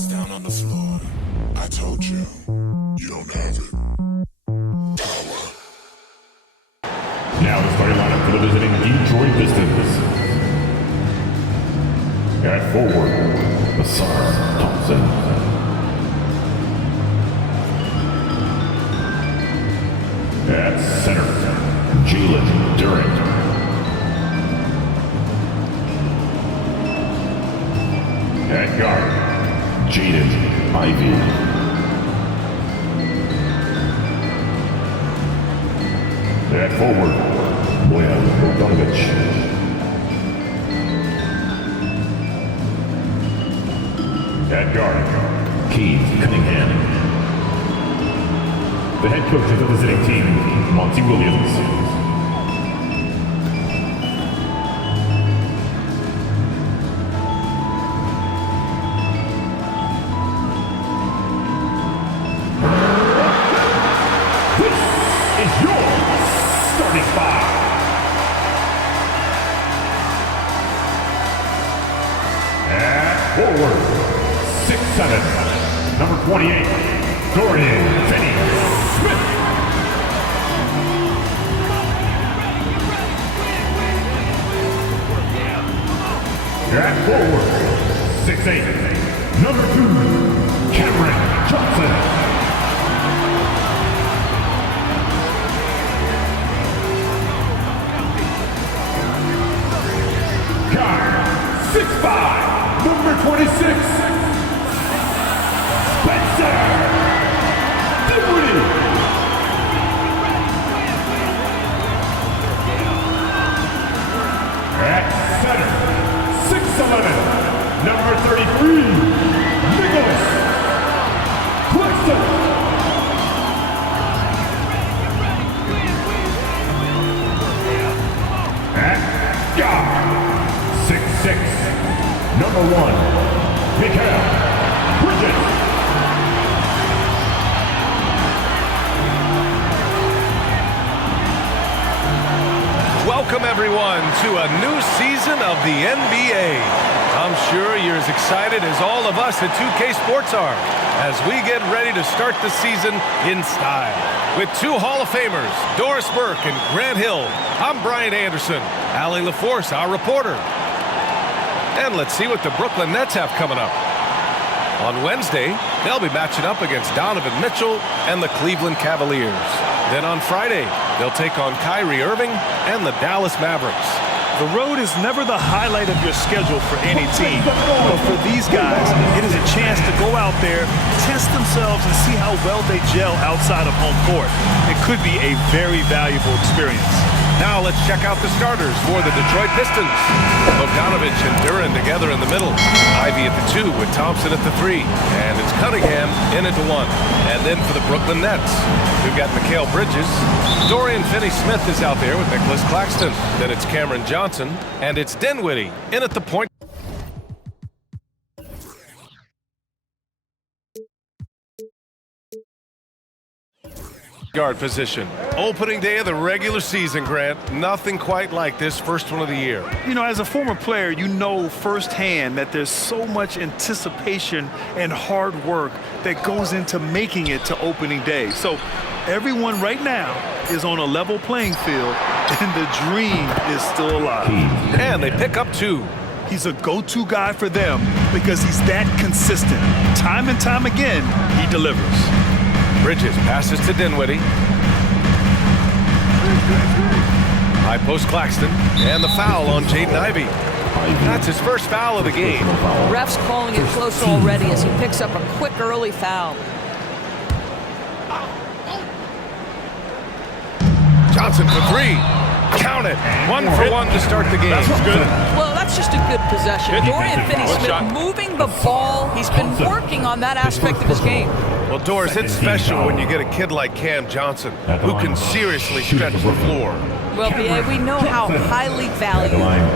Face down on the floor. I told you, you don't have it. Power. Now the starting lineup for the visiting Detroit Pistons. At forward, Basar Thompson. At center, Jalen Durant. At guard, Jaden Ivey. At forward, Boyan Bogdanovic. At guard, Keith Cunningham. The head coach of the visiting team, Monty Williams. Forward, 6'7", number 28, Dorian Finney-Smith. At forward, 6'8", number 2, Cameron Johnson. Guard, 6'5", number 26, Spencer Dinwiddie. At center, 6'11", number 33, Nicholas Claxton. At guard, 6'6", number 1, MACAU Bridges. Welcome everyone to a new season of the NBA. I'm sure you're as excited as all of us at 2K Sports are as we get ready to start the season in style. With two Hall of Famers, Doris Burke and Grant Hill, I'm Brian Anderson, Allie LaForce, our reporter. And let's see what the Brooklyn Nets have coming up. On Wednesday, they'll be matching up against Donovan Mitchell and the Cleveland Cavaliers. Then on Friday, they'll take on Kyrie Irving and the Dallas Mavericks. The road is never the highlight of your schedule for any team. But for these guys, it is a chance to go out there, test themselves, and see how well they gel outside of home court. It could be a very valuable experience. Now let's check out the starters for the Detroit Pistons. Bogdanovic and Duran together in the middle. Ivey at the 2 with Thompson at the 3. And it's Cunningham in at the 1. And then for the Brooklyn Nets, we've got MACAU Bridges. Dorian Finney-Smith is out there with Nicholas Claxton. Then it's Cameron Johnson. And it's Dinwiddie in at the point. Guard position. Opening day of the regular season, Grant. Nothing quite like this first one of the year. You know, as a former player, you know firsthand that there's so much anticipation and hard work that goes into making it to opening day. So everyone right now is on a level playing field, and the dream is still alive. And they pick up 2. He's a go-to guy for them because he's that consistent. Time and time again, he delivers. Bridges passes to Dinwiddie. High post Claxton. And the foul on Jaden Ivey. That's his first foul of the game. Ref's calling it close already as he picks up a quick early foul. Johnson for 3. Count it. 1 for 1 to start the game. That's good. Well, that's just a good possession. Dorian Finney-Smith moving the ball. He's been working on that aspect of his game. Well, Doris, it's special when you get a kid like Cam Johnson who can seriously stretch the floor. Well, BA, we know how highly valued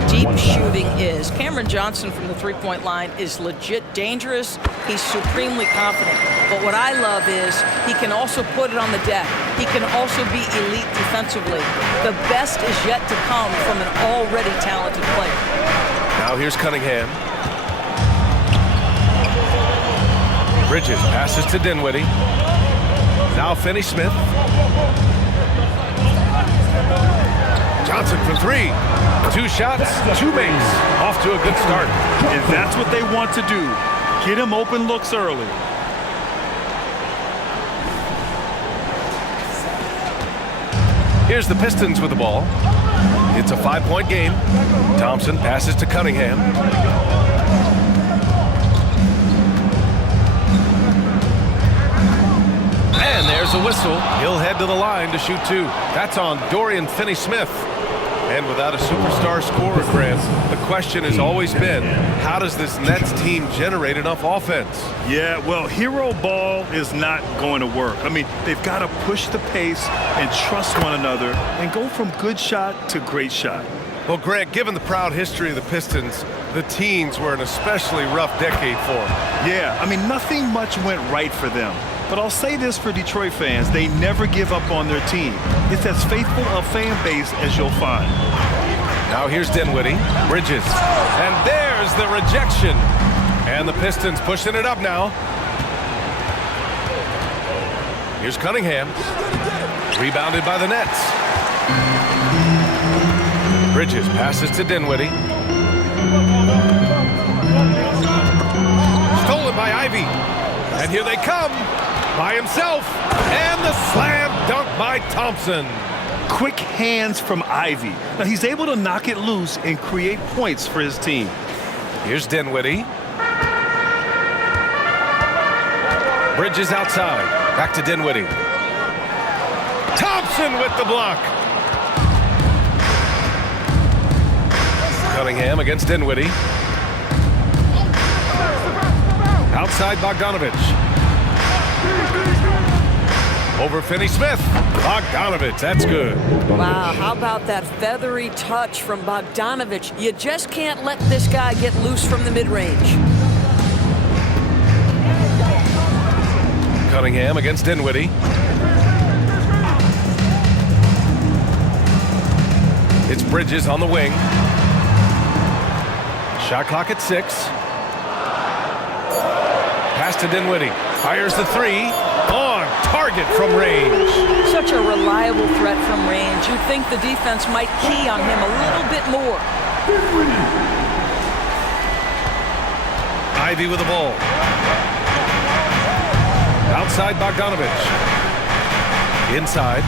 deep shooting is. Cameron Johnson from the three-point line is legit dangerous. He's supremely confident. But what I love is he can also put it on the deck. He can also be elite defensively. The best is yet to come from an already talented player. Now here's Cunningham. Bridges passes to Dinwiddie. Now Finney Smith. Johnson for three. 2 shots, 2 makes. Off to a good start. And that's what they want to do. Get him open looks early. Here's the Pistons with the ball. It's a 5-point game. Thompson passes to Cunningham. And there's a whistle. He'll head to the line to shoot 2. That's on Dorian Finney-Smith. And without a superstar scorer, Grant, the question has always been, how does this Nets team generate enough offense? Yeah, well, hero ball is not going to work. I mean, they've got to push the pace and trust one another and go from good shot to great shot. Well, Grant, given the proud history of the Pistons, the teens were an especially rough decade for them. Yeah, I mean, nothing much went right for them. But I'll say this for Detroit fans, they never give up on their team. It's as faithful a fan base as you'll find. Now here's Dinwiddie, Bridges, and there's the rejection. And the Pistons pushing it up now. Here's Cunningham, rebounded by the Nets. Bridges passes to Dinwiddie. Stolen by Ivy. And here they come. By himself, and the slam dunk by Thompson. Quick hands from Ivy. Now he's able to knock it loose and create points for his team. Here's Dinwiddie. Bridges outside. Back to Dinwiddie. Thompson with the block. Cunningham against Dinwiddie. Outside Bogdanovich. Over Finney-Smith. Bogdanovich, that's good. Wow, how about that feathery touch from Bogdanovich? You just can't let this guy get loose from the mid-range. Cunningham against Dinwiddie. It's Bridges on the wing. Shot clock at 6. Pass to Dinwiddie. Fires the 3. On target from range. Such a reliable threat from range. You'd think the defense might key on him a little bit more. Ivy with the ball. Outside Bogdanovich. Inside.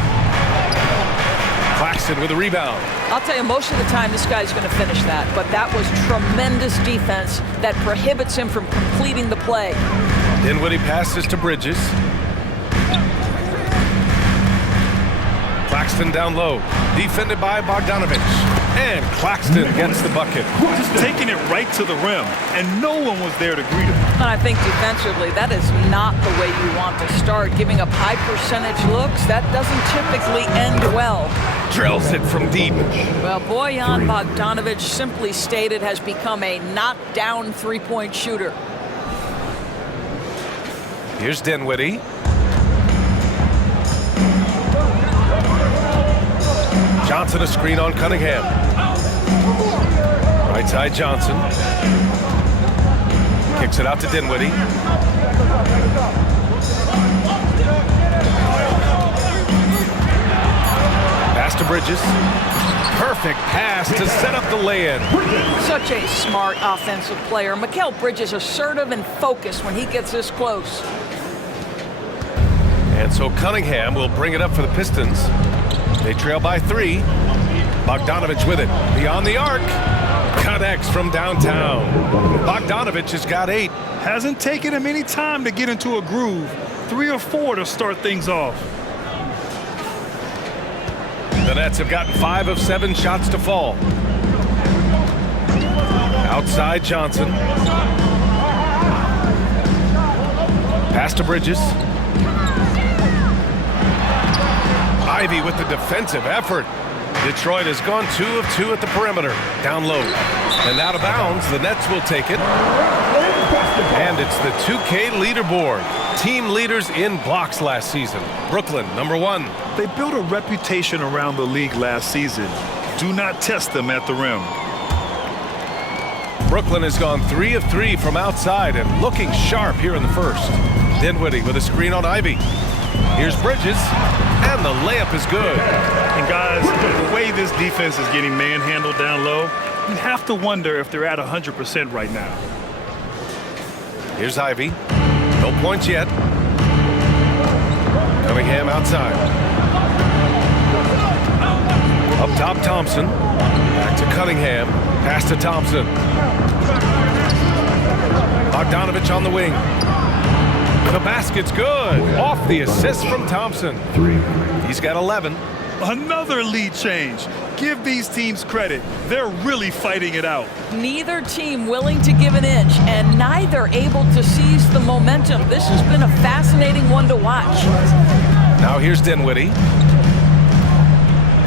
Claxton with a rebound. I'll tell you, most of the time this guy's going to finish that, but that was tremendous defense that prohibits him from completing the play. Dinwiddie passes to Bridges. Claxton down low, defended by Bogdanovich. And Claxton gets the bucket. Just taking it right to the rim, and no one was there to greet him. And I think defensively, that is not the way you want to start. Giving up high percentage looks, that doesn't typically end well. Drills it from deep. Well, Bojan Bogdanovich, simply stated, has become a knockdown three-point shooter. Here's Dinwiddie. Johnson a screen on Cunningham. Right side Johnson. Kicks it out to Dinwiddie. Pass to Bridges. Perfect pass to set up the lay-in. Such a smart offensive player. Mikal Bridges assertive and focused when he gets this close. And so Cunningham will bring it up for the Pistons. They trail by 3. Bogdanovich with it. Beyond the arc. Connects from downtown. Bogdanovich has got 8. Hasn't taken him any time to get into a groove. 3 or 4 to start things off. The Nets have gotten 5 of 7 shots to fall. Outside Johnson. Pass to Bridges. Ivy with the defensive effort. Detroit has gone 2 of 2 at the perimeter. Down low. And out of bounds. The Nets will take it. And it's the 2K leaderboard. Team leaders in blocks last season. Brooklyn, number 1. They built a reputation around the league last season. Do not test them at the rim. Brooklyn has gone 3 of 3 from outside and looking sharp here in the first. Dinwiddie with a screen on Ivy. Here's Bridges, and the layup is good. And guys, the way this defense is getting manhandled down low, you have to wonder if they're at 100% right now. Here's Ivy. No points yet. Cunningham outside. Up top, Thompson. Back to Cunningham. Pass to Thompson. Bogdanovich on the wing. The basket's good. Off the assist from Thompson. He's got 11. Another lead change. Give these teams credit. They're really fighting it out. Neither team willing to give an inch, and neither able to seize the momentum. This has been a fascinating one to watch. Now here's Dinwiddie.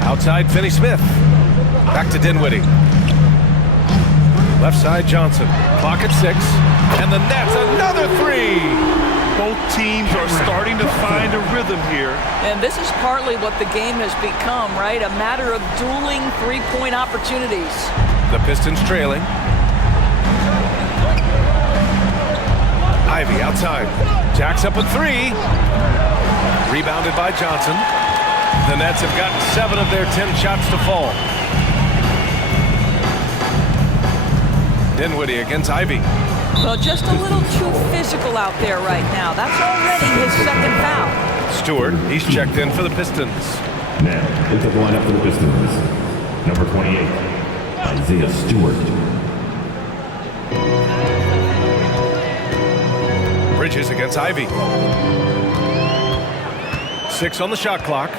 Outside, Finney-Smith. Back to Dinwiddie. Left side, Johnson. Clock at 6. And the Nets, another 3. Both teams are starting to find a rhythm here. And this is partly what the game has become, right? A matter of dueling three-point opportunities. The Pistons trailing. Ivy outside. Jacks up a 3. Rebounded by Johnson. The Nets have gotten 7 of their 10 shots to fall. Dinwiddie against Ivy. Well, just a little too physical out there right now. That's already his second foul. Stewart, he's checked in for the Pistons. Now, into the lineup for the Pistons. Number 28, Isaiah Stewart. Bridges against Ivy. 6 on the shot clock.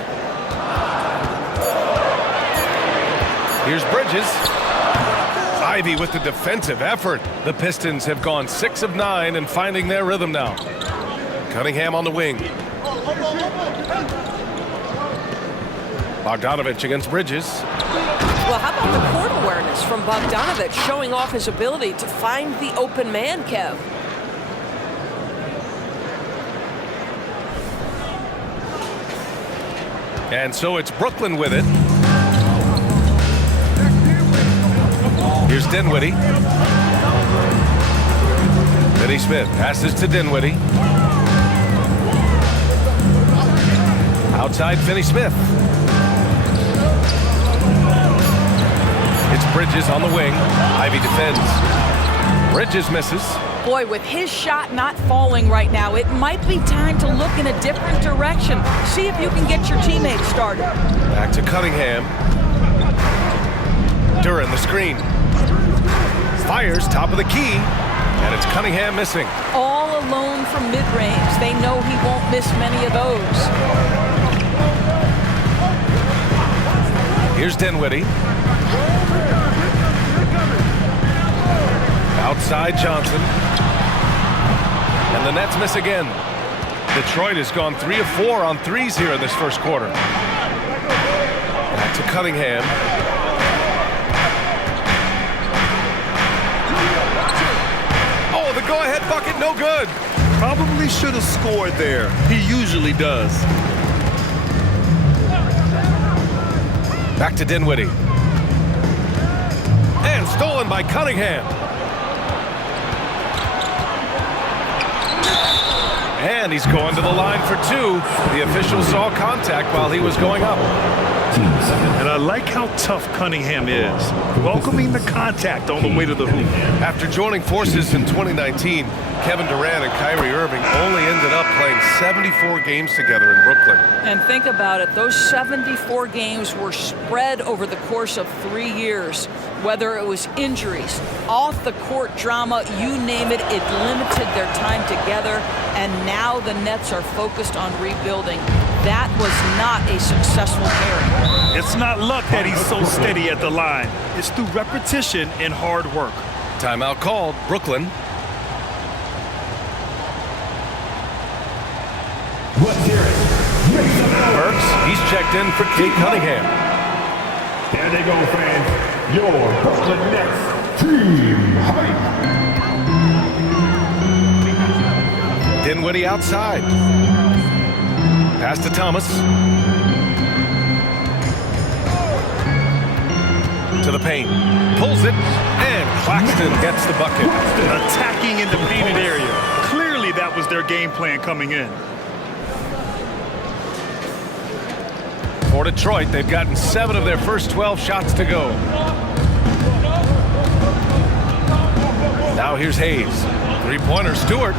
Here's Bridges. Ivy with the defensive effort. The Pistons have gone 6 of 9 and finding their rhythm now. Cunningham on the wing. Bogdanovich against Bridges. Well, how about the court awareness from Bogdanovich, showing off his ability to find the open man, Kev? And so it's Brooklyn with it. Here's Dinwiddie. Finney-Smith passes to Dinwiddie. Outside, Finney-Smith. It's Bridges on the wing. Ivy defends. Bridges misses. Boy, with his shot not falling right now, it might be time to look in a different direction. See if you can get your teammates started. Back to Cunningham. Duran the screen. Fires top of the key, and it's Cunningham missing. All alone from mid-range. They know he won't miss many of those. Here's Dinwiddie. Outside Johnson. And the Nets miss again. Detroit has gone 3 of 4 on threes here in this first quarter. Back to Cunningham. Oh, the go-ahead bucket, no good. Probably should have scored there. He usually does. Back to Dinwiddie. And stolen by Cunningham. And he's going to the line for 2. The official saw contact while he was going up. And I like how tough Cunningham is, welcoming the contact on the way to the hoop. After joining forces in 2019, Kevin Durant and Kyrie Irving only ended up playing 74 games together in Brooklyn. And think about it, those 74 games were spread over the course of 3 years. Whether it was injuries, off-the-court drama, you name it, it limited their time together. And now the Nets are focused on rebuilding. That was not a successful pairing. It's not luck that he's so steady at the line. It's through repetition and hard work. Timeout called, Brooklyn. Let's hear it. Burks, he's checked in for Kate Cunningham. There they go, fans. Your Brooklyn Nets team hype. Dinwiddie outside. Pass to Thomas. To the paint. Pulls it, and Claxton gets the bucket. Attacking in the painted area. Clearly that was their game plan coming in. For Detroit, they've gotten 7 of their first 12 shots to go. Now here's Hayes. Three-pointer, Stewart.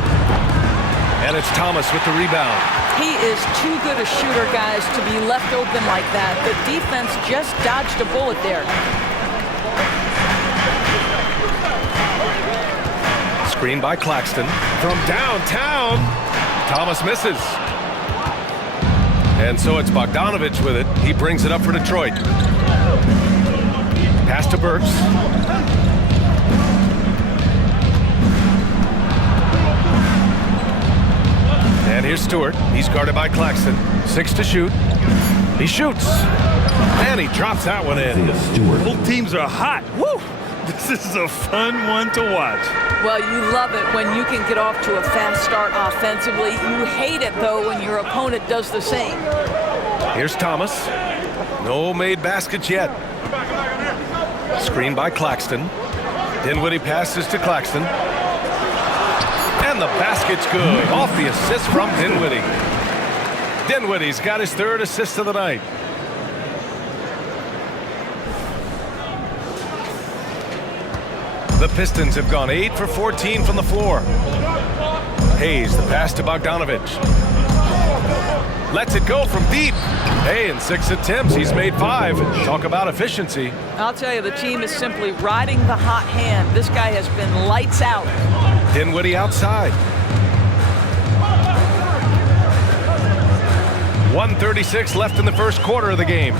And it's Thomas with the rebound. He is too good a shooter, guys, to be left open like that. The defense just dodged a bullet there. Screen by Claxton. From downtown, Thomas misses. And so it's Bogdanovich with it. He brings it up for Detroit. Pass to Burks. And here's Stewart. He's guarded by Claxton. 6 to shoot. He shoots. And he drops that one in. Both teams are hot. Woo! This is a fun one to watch. Well, you love it when you can get off to a fast start offensively. You hate it, though, when your opponent does the same. Here's Thomas. No made baskets yet. Screen by Claxton. Dinwiddie passes to Claxton. And the basket's good. Off the assist from Dinwiddie. Dinwiddie's got his 3rd assist of the night. The Pistons have gone 8 for 14 from the floor. Hayes, the pass to Bogdanovich. Lets it go from deep. Hey, in 6 attempts, he's made 5. Talk about efficiency. I'll tell you, the team is simply riding the hot hand. This guy has been lights out. Dinwiddie outside. 1:36 left in the first quarter of the game.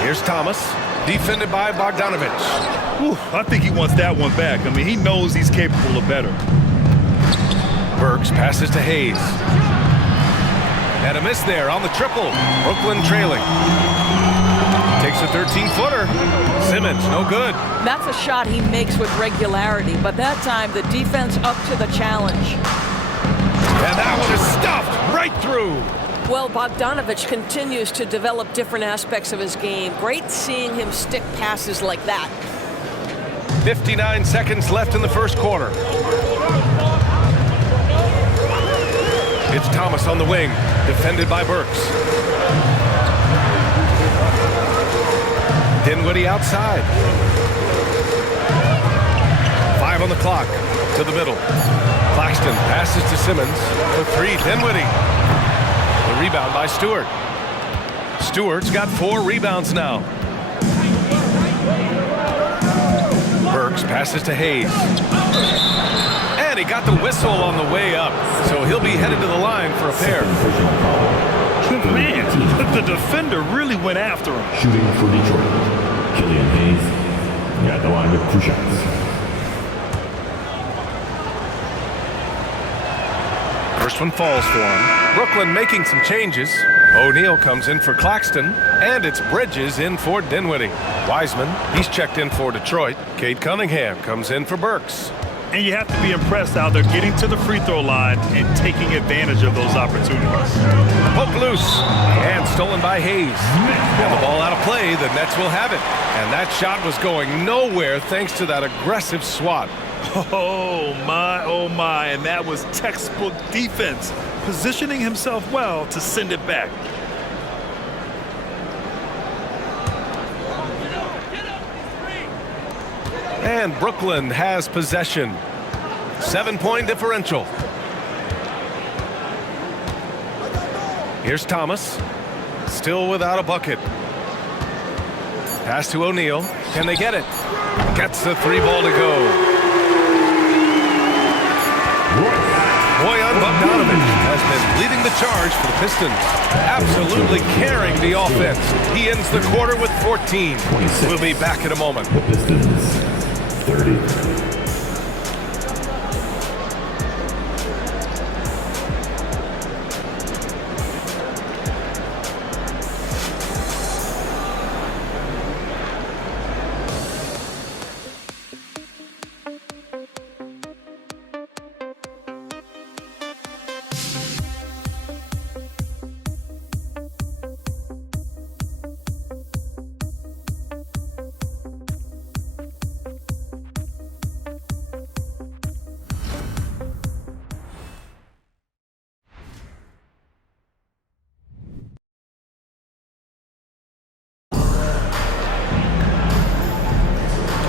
Here's Thomas, defended by Bogdanovich. Whew, I think he wants that one back. I mean, he knows he's capable of better. Burks passes to Hayes. And a miss there on the triple. Brooklyn trailing. Takes a 13-footer. Simmons, no good. That's a shot he makes with regularity, but that time the defense up to the challenge. And that one is stuffed right through. Well, Bogdanovich continues to develop different aspects of his game. Great seeing him stick passes like that. 59 seconds left in the first quarter. It's Thomas on the wing, defended by Burks. Dinwiddie outside. 5 on the clock. To the middle. Claxton passes to Simmons. For 3, Dinwiddie. The rebound by Stewart. Stewart's got 4 rebounds now. Burks passes to Hayes. And he got the whistle on the way up. So he'll be headed to the line for a pair. Man, the defender really went after him. Shooting for Detroit, Killian Hayes at the line with 2 shots. First one falls for him. Brooklyn making some changes. O'Neal comes in for Claxton, and it's Bridges in for Dinwiddie. Wiseman, he's checked in for Detroit. Cade Cunningham comes in for Burks. And you have to be impressed how they're getting to the free throw line and taking advantage of those opportunities. Poke loose, and stolen by Hayes. And the ball out of play, the Nets will have it. And that shot was going nowhere thanks to that aggressive swat. Oh my, and that was textbook defense, positioning himself well to send it back. And Brooklyn has possession. 7-point differential. Here's Thomas, still without a bucket. Pass to O'Neal. Can they get it? Gets the 3 ball to go. Bojan Bogdanovich has been leading the charge for the Pistons, absolutely carrying the offense. He ends the quarter with 14. We'll be back in a moment. The Pistons, 30.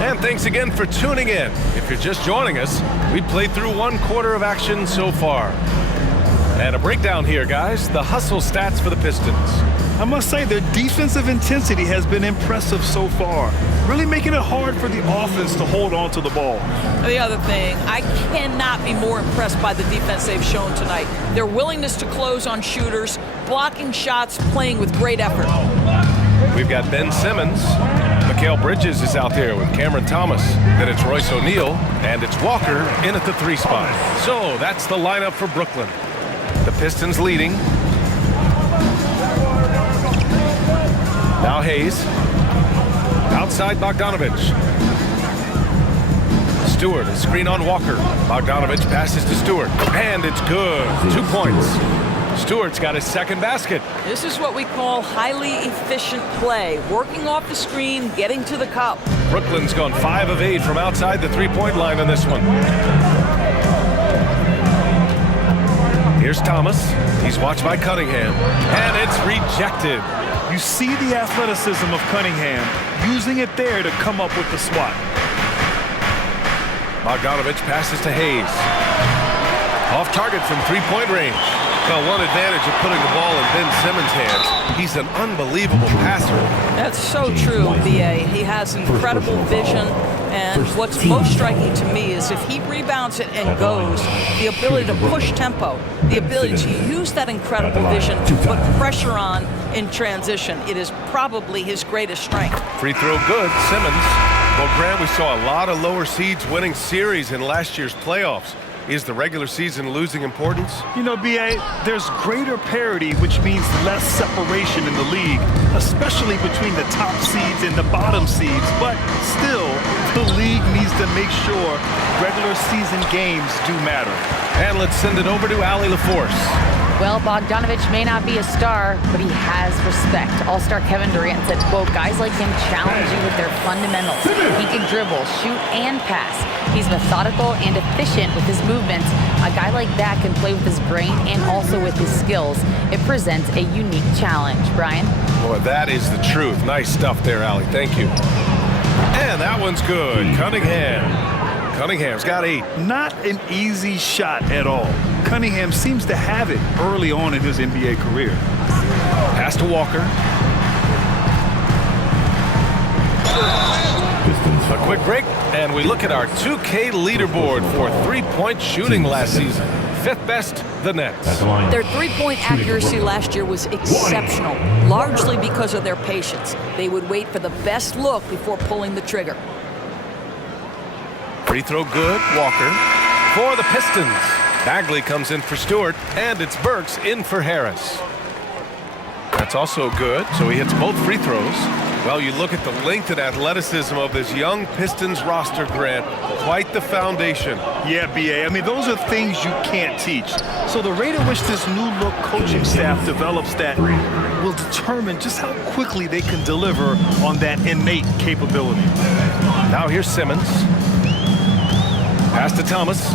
And thanks again for tuning in. If you're just joining us, we played through 1/4 of action so far. And a breakdown here, guys. The hustle stats for the Pistons. I must say their defensive intensity has been impressive so far, really making it hard for the offense to hold on to the ball. The other thing, I cannot be more impressed by the defense they've shown tonight. Their willingness to close on shooters, blocking shots, playing with great effort. We've got Ben Simmons. Mikal Bridges is out there with Cameron Thomas. Then it's Royce O'Neal, and it's Walker in at the 3 spot. So that's the lineup for Brooklyn. The Pistons leading. Now Hayes. Outside Bogdanovich. Stewart, a screen on Walker. Bogdanovich passes to Stewart, and it's good. 2 points. Stewart's got his second basket. This is what we call highly efficient play. Working off the screen, getting to the cup. Brooklyn's gone 5 of 8 from outside the 3-point line on this one. Here's Thomas. He's watched by Cunningham, and it's rejected. You see the athleticism of Cunningham, using it there to come up with the swat. Bogdanovich passes to Hayes. Off target from 3-point range. Well, one advantage of putting the ball in Ben Simmons' hands. He's an unbelievable passer. That's so true, B.A. He has incredible vision, and what's most striking to me is if he rebounds it and goes, the ability to push tempo, the ability to use that incredible vision to put pressure on in transition. It is probably his greatest strength. Free throw good, Simmons. Well, Grant, we saw a lot of lower seeds winning series in last year's playoffs. Is the regular season losing importance? You know, B.A., there's greater parity, which means less separation in the league, especially between the top seeds and the bottom seeds. But still, the league needs to make sure regular season games do matter. And let's send it over to Allie LaForce. Well, Bogdanovich may not be a star, but he has respect. All-star Kevin Durant said, quote, guys like him challenge you with their fundamentals. He can dribble, shoot, and pass. He's methodical and efficient with his movements. A guy like that can play with his brain and also with his skills. It presents a unique challenge. Brian? Boy, that is the truth. Nice stuff there, Allie. Thank you. And that one's good. Cunningham's got 8. Not an easy shot at all. Cunningham seems to have it early on in his NBA career. Pass to Walker. A quick break, and we look at our 2K leaderboard for 3-point shooting last season. 5th best, the Nets. Their 3-point accuracy last year was exceptional, largely because of their patience. They would wait for the best look before pulling the trigger. Free throw good, Walker. For the Pistons, Bagley comes in for Stewart, and it's Burks in for Harris. That's also good, so he hits both free throws. Well, you look at the length and athleticism of this young Pistons roster, Grant. Quite the foundation. Yeah, B.A. I mean, those are things you can't teach. So the rate at which this new look coaching staff develops that will determine just how quickly they can deliver on that innate capability. Now here's Simmons. Pass to Thomas.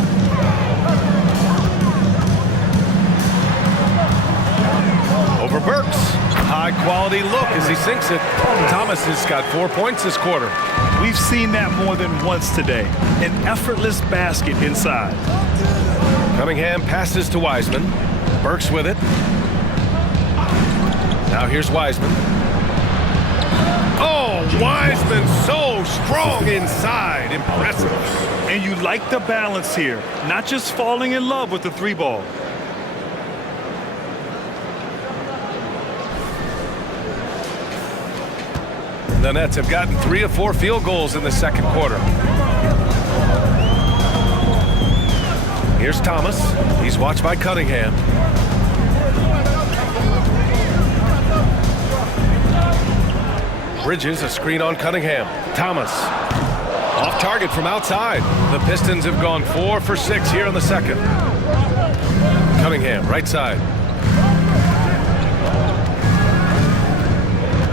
Over Burks. High quality look as he sinks it. Thomas has got 4 points this quarter. We've seen that more than once today. An effortless basket inside. Cunningham passes to Wiseman. Burks with it. Now here's Wiseman. Oh, Wiseman so strong inside. Impressive. And you like the balance here. Not just falling in love with the 3-ball. The Nets have gotten 3 of 4 field goals in the second quarter. Here's Thomas. He's watched by Cunningham. Bridges, a screen on Cunningham. Thomas. Off target from outside. The Pistons have gone 4 for 6 here in the second. Cunningham, right side.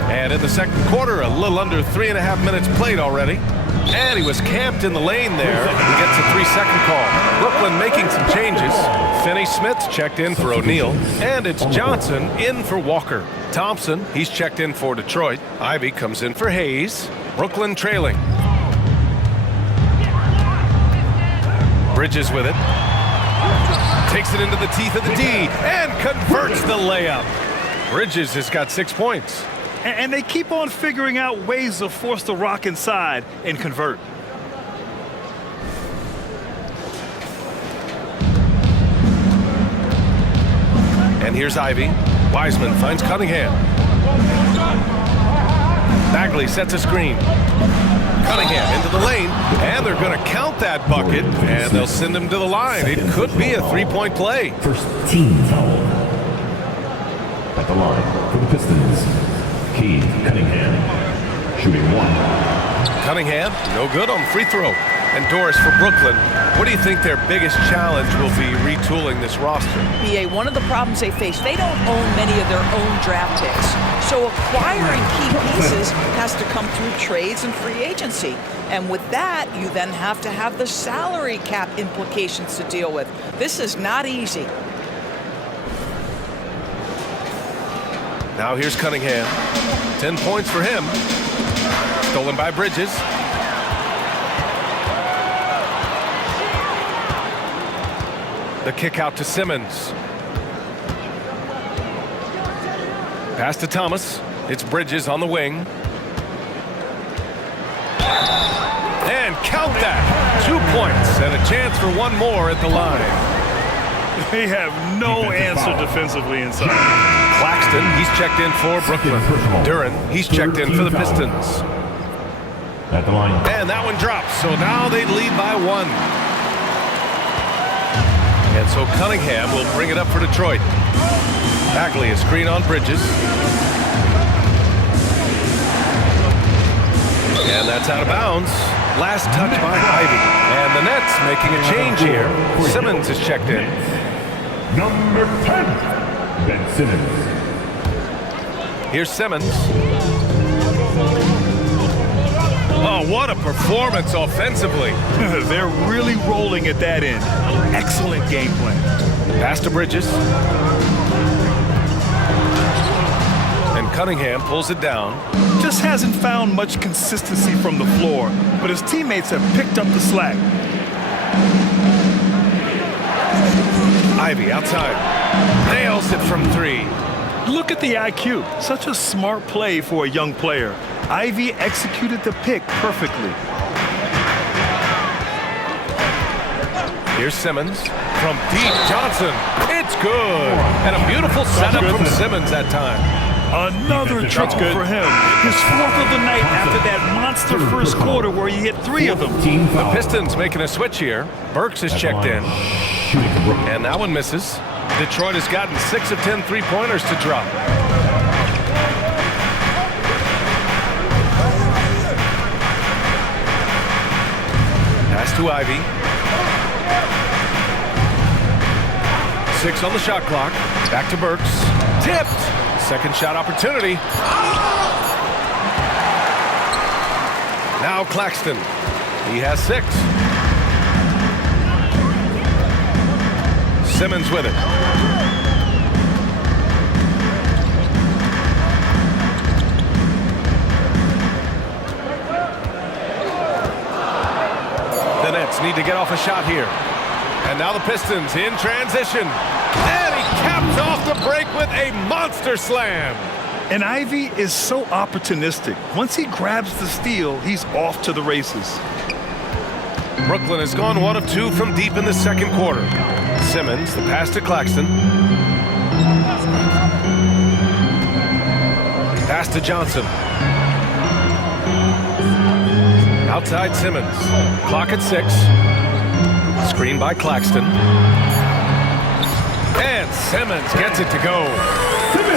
And in the second quarter, a little under 3.5 minutes played already. And he was camped in the lane there. He gets a 3-second call. Brooklyn making some changes. Finney-Smith's checked in for O'Neal. And it's Johnson in for Walker. Thompson, he's checked in for Detroit. Ivy comes in for Hayes. Brooklyn trailing. Bridges with it. Takes it into the teeth of the D and converts the layup. Bridges has got 6 points. And they keep on figuring out ways to force the rock inside and convert. And here's Ivy. Wiseman finds Cunningham. Bagley sets a screen. Cunningham into the lane, and they're going to count that bucket, and they'll send him to the line. It could be a three-point play. First team foul. At the line for the Pistons, Keith Cunningham, shooting 1. Cunningham, no good on free throw. And Doris for Brooklyn, what do you think their biggest challenge will be retooling this roster? BA, one of the problems they face, they don't own many of their own draft picks. So acquiring key pieces has to come through trades and free agency. And with that, you then have to have the salary cap implications to deal with. This is not easy. Now here's Cunningham. 10 points for him. Stolen by Bridges. The kick out to Simmons. Pass to Thomas. It's Bridges on the wing. And count that. 2 points and a chance for one more at the line. They have no answer defensively inside. Claxton, he's checked in for Brooklyn. Duran, he's checked in for the Pistons. At the line. And that one drops, so now they lead by 1. And so Cunningham will bring it up for Detroit. Bagley, a screen on Bridges. And that's out of bounds. Last touch by Ivy. And the Nets making a change here. Simmons is checked in. Number 10, Ben Simmons. Here's Simmons. Oh, what a performance offensively. They're really rolling at that end. Excellent game plan. Pass to Bridges. And Cunningham pulls it down. Just hasn't found much consistency from the floor, but his teammates have picked up the slack. Ivy outside. Nails it from 3. Look at the IQ. Such a smart play for a young player. Ivy executed the pick perfectly. Here's Simmons from deep. Johnson. It's good. And a beautiful setup from Simmons that time. Another triple for him. His 4th of the night after that monster first quarter where he hit 3 of them. The Pistons making a switch here. Burks is checked in. And that one misses. Detroit has gotten 6 of 10 three-pointers to drop. Pass to Ivy. 6 on the shot clock. Back to Burks. Tipped. Second shot opportunity. Now Claxton. He has 6. Simmons with it. The Nets need to get off a shot here. And now the Pistons in transition. And he caps off the break with a monster slam. And Ivy is so opportunistic. Once he grabs the steal, he's off to the races. Brooklyn has gone 1 of 2 from deep in the second quarter. Simmons, the pass to Claxton. Pass to Johnson. Outside Simmons. Clock at 6. Screen by Claxton. And Simmons gets it to go.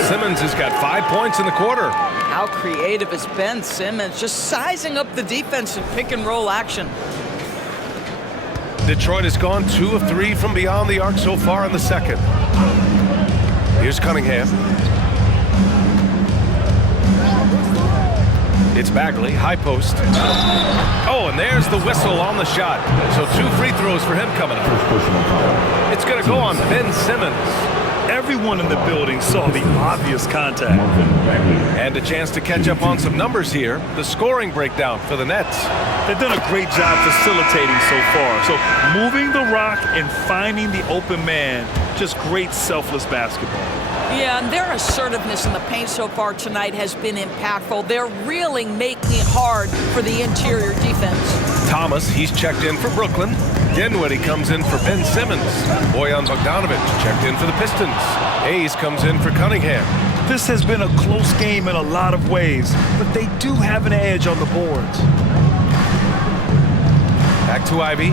Simmons has got 5 points in the quarter. How creative has Ben Simmons, just sizing up the defense and pick and roll action. Detroit has gone 2 of 3 from beyond the arc so far in the second. Here's Cunningham. It's Bagley, high post. Oh, and there's the whistle on the shot. So 2 free throws for him coming up. It's going to go on Ben Simmons. Everyone in the building saw the obvious contact. And a chance to catch up on some numbers here. The scoring breakdown for the Nets. They've done a great job facilitating so far. So moving the rock and finding the open man, just great selfless basketball. Yeah, and their assertiveness in the paint so far tonight has been impactful. They're really making it hard for the interior defense. Thomas, he's checked in for Brooklyn. Dinwiddie comes in for Ben Simmons. Bojan Bogdanovic checked in for the Pistons. Hayes comes in for Cunningham. This has been a close game in a lot of ways, but they do have an edge on the boards. Back to Ivy.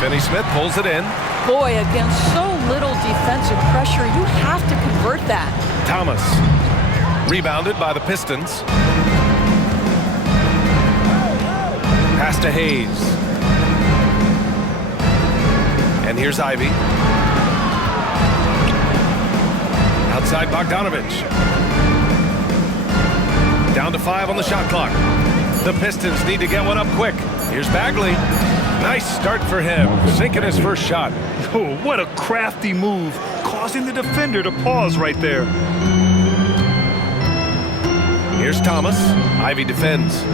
Finney-Smith pulls it in. Boy, against so little defensive pressure, you have to convert that. Thomas. Rebounded by the Pistons. Pass to Hayes. And here's Ivy. Outside Bogdanovic. Down to 5 on the shot clock. The Pistons need to get one up quick. Here's Bagley. Nice start for him, sinking his first shot. Oh, what a crafty move, causing the defender to pause right there. Here's Thomas. Ivy defends.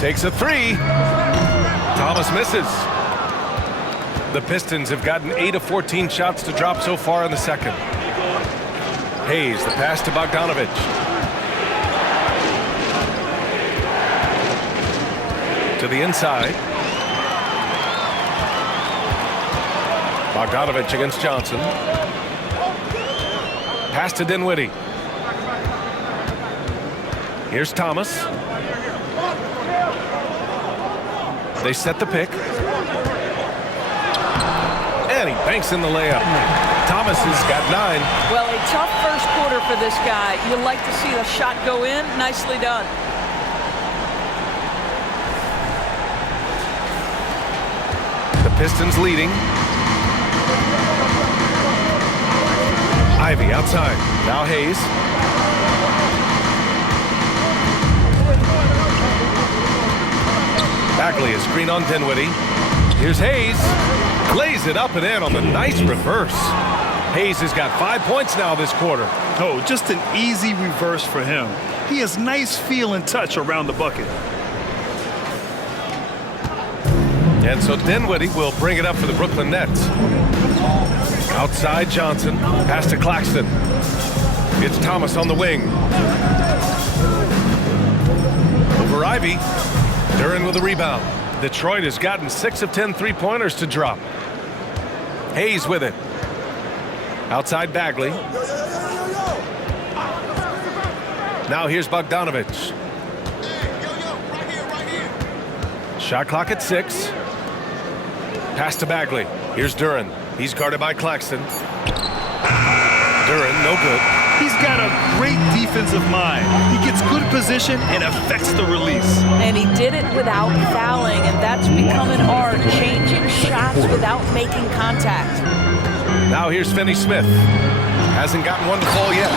Takes a 3. Thomas misses. The Pistons have gotten 8 of 14 shots to drop so far in the second. Hayes, the pass to Bogdanovic. To the inside. Bogdanovic against Johnson. Pass to Dinwiddie. Here's Thomas. They set the pick. And he banks in the layup. Thomas has got 9. Well, a tough first quarter for this guy. You'd like to see the shot go in. Nicely done. The Pistons leading. Ivy outside. Now Hayes. Bagley is screen on Dinwiddie. Here's Hayes. Lays it up and in on the nice reverse. Hayes has got 5 points now this quarter. Oh, just an easy reverse for him. He has nice feel and touch around the bucket. And so Dinwiddie will bring it up for the Brooklyn Nets. Outside Johnson. Pass to Claxton. It's Thomas on the wing. Over Ivy. Duran with a rebound. Detroit has gotten 6 of 10 three-pointers to drop. Hayes with it. Outside Bagley. Now here's Bogdanovic. Shot clock at 6. Pass to Bagley. Here's Duran. He's guarded by Claxton. Duran, no good. He's got a great defensive mind. He gets good position and affects the release. And he did it without fouling, and that's become an art, changing shots without making contact. Now here's Finney-Smith. Hasn't gotten one to fall yet.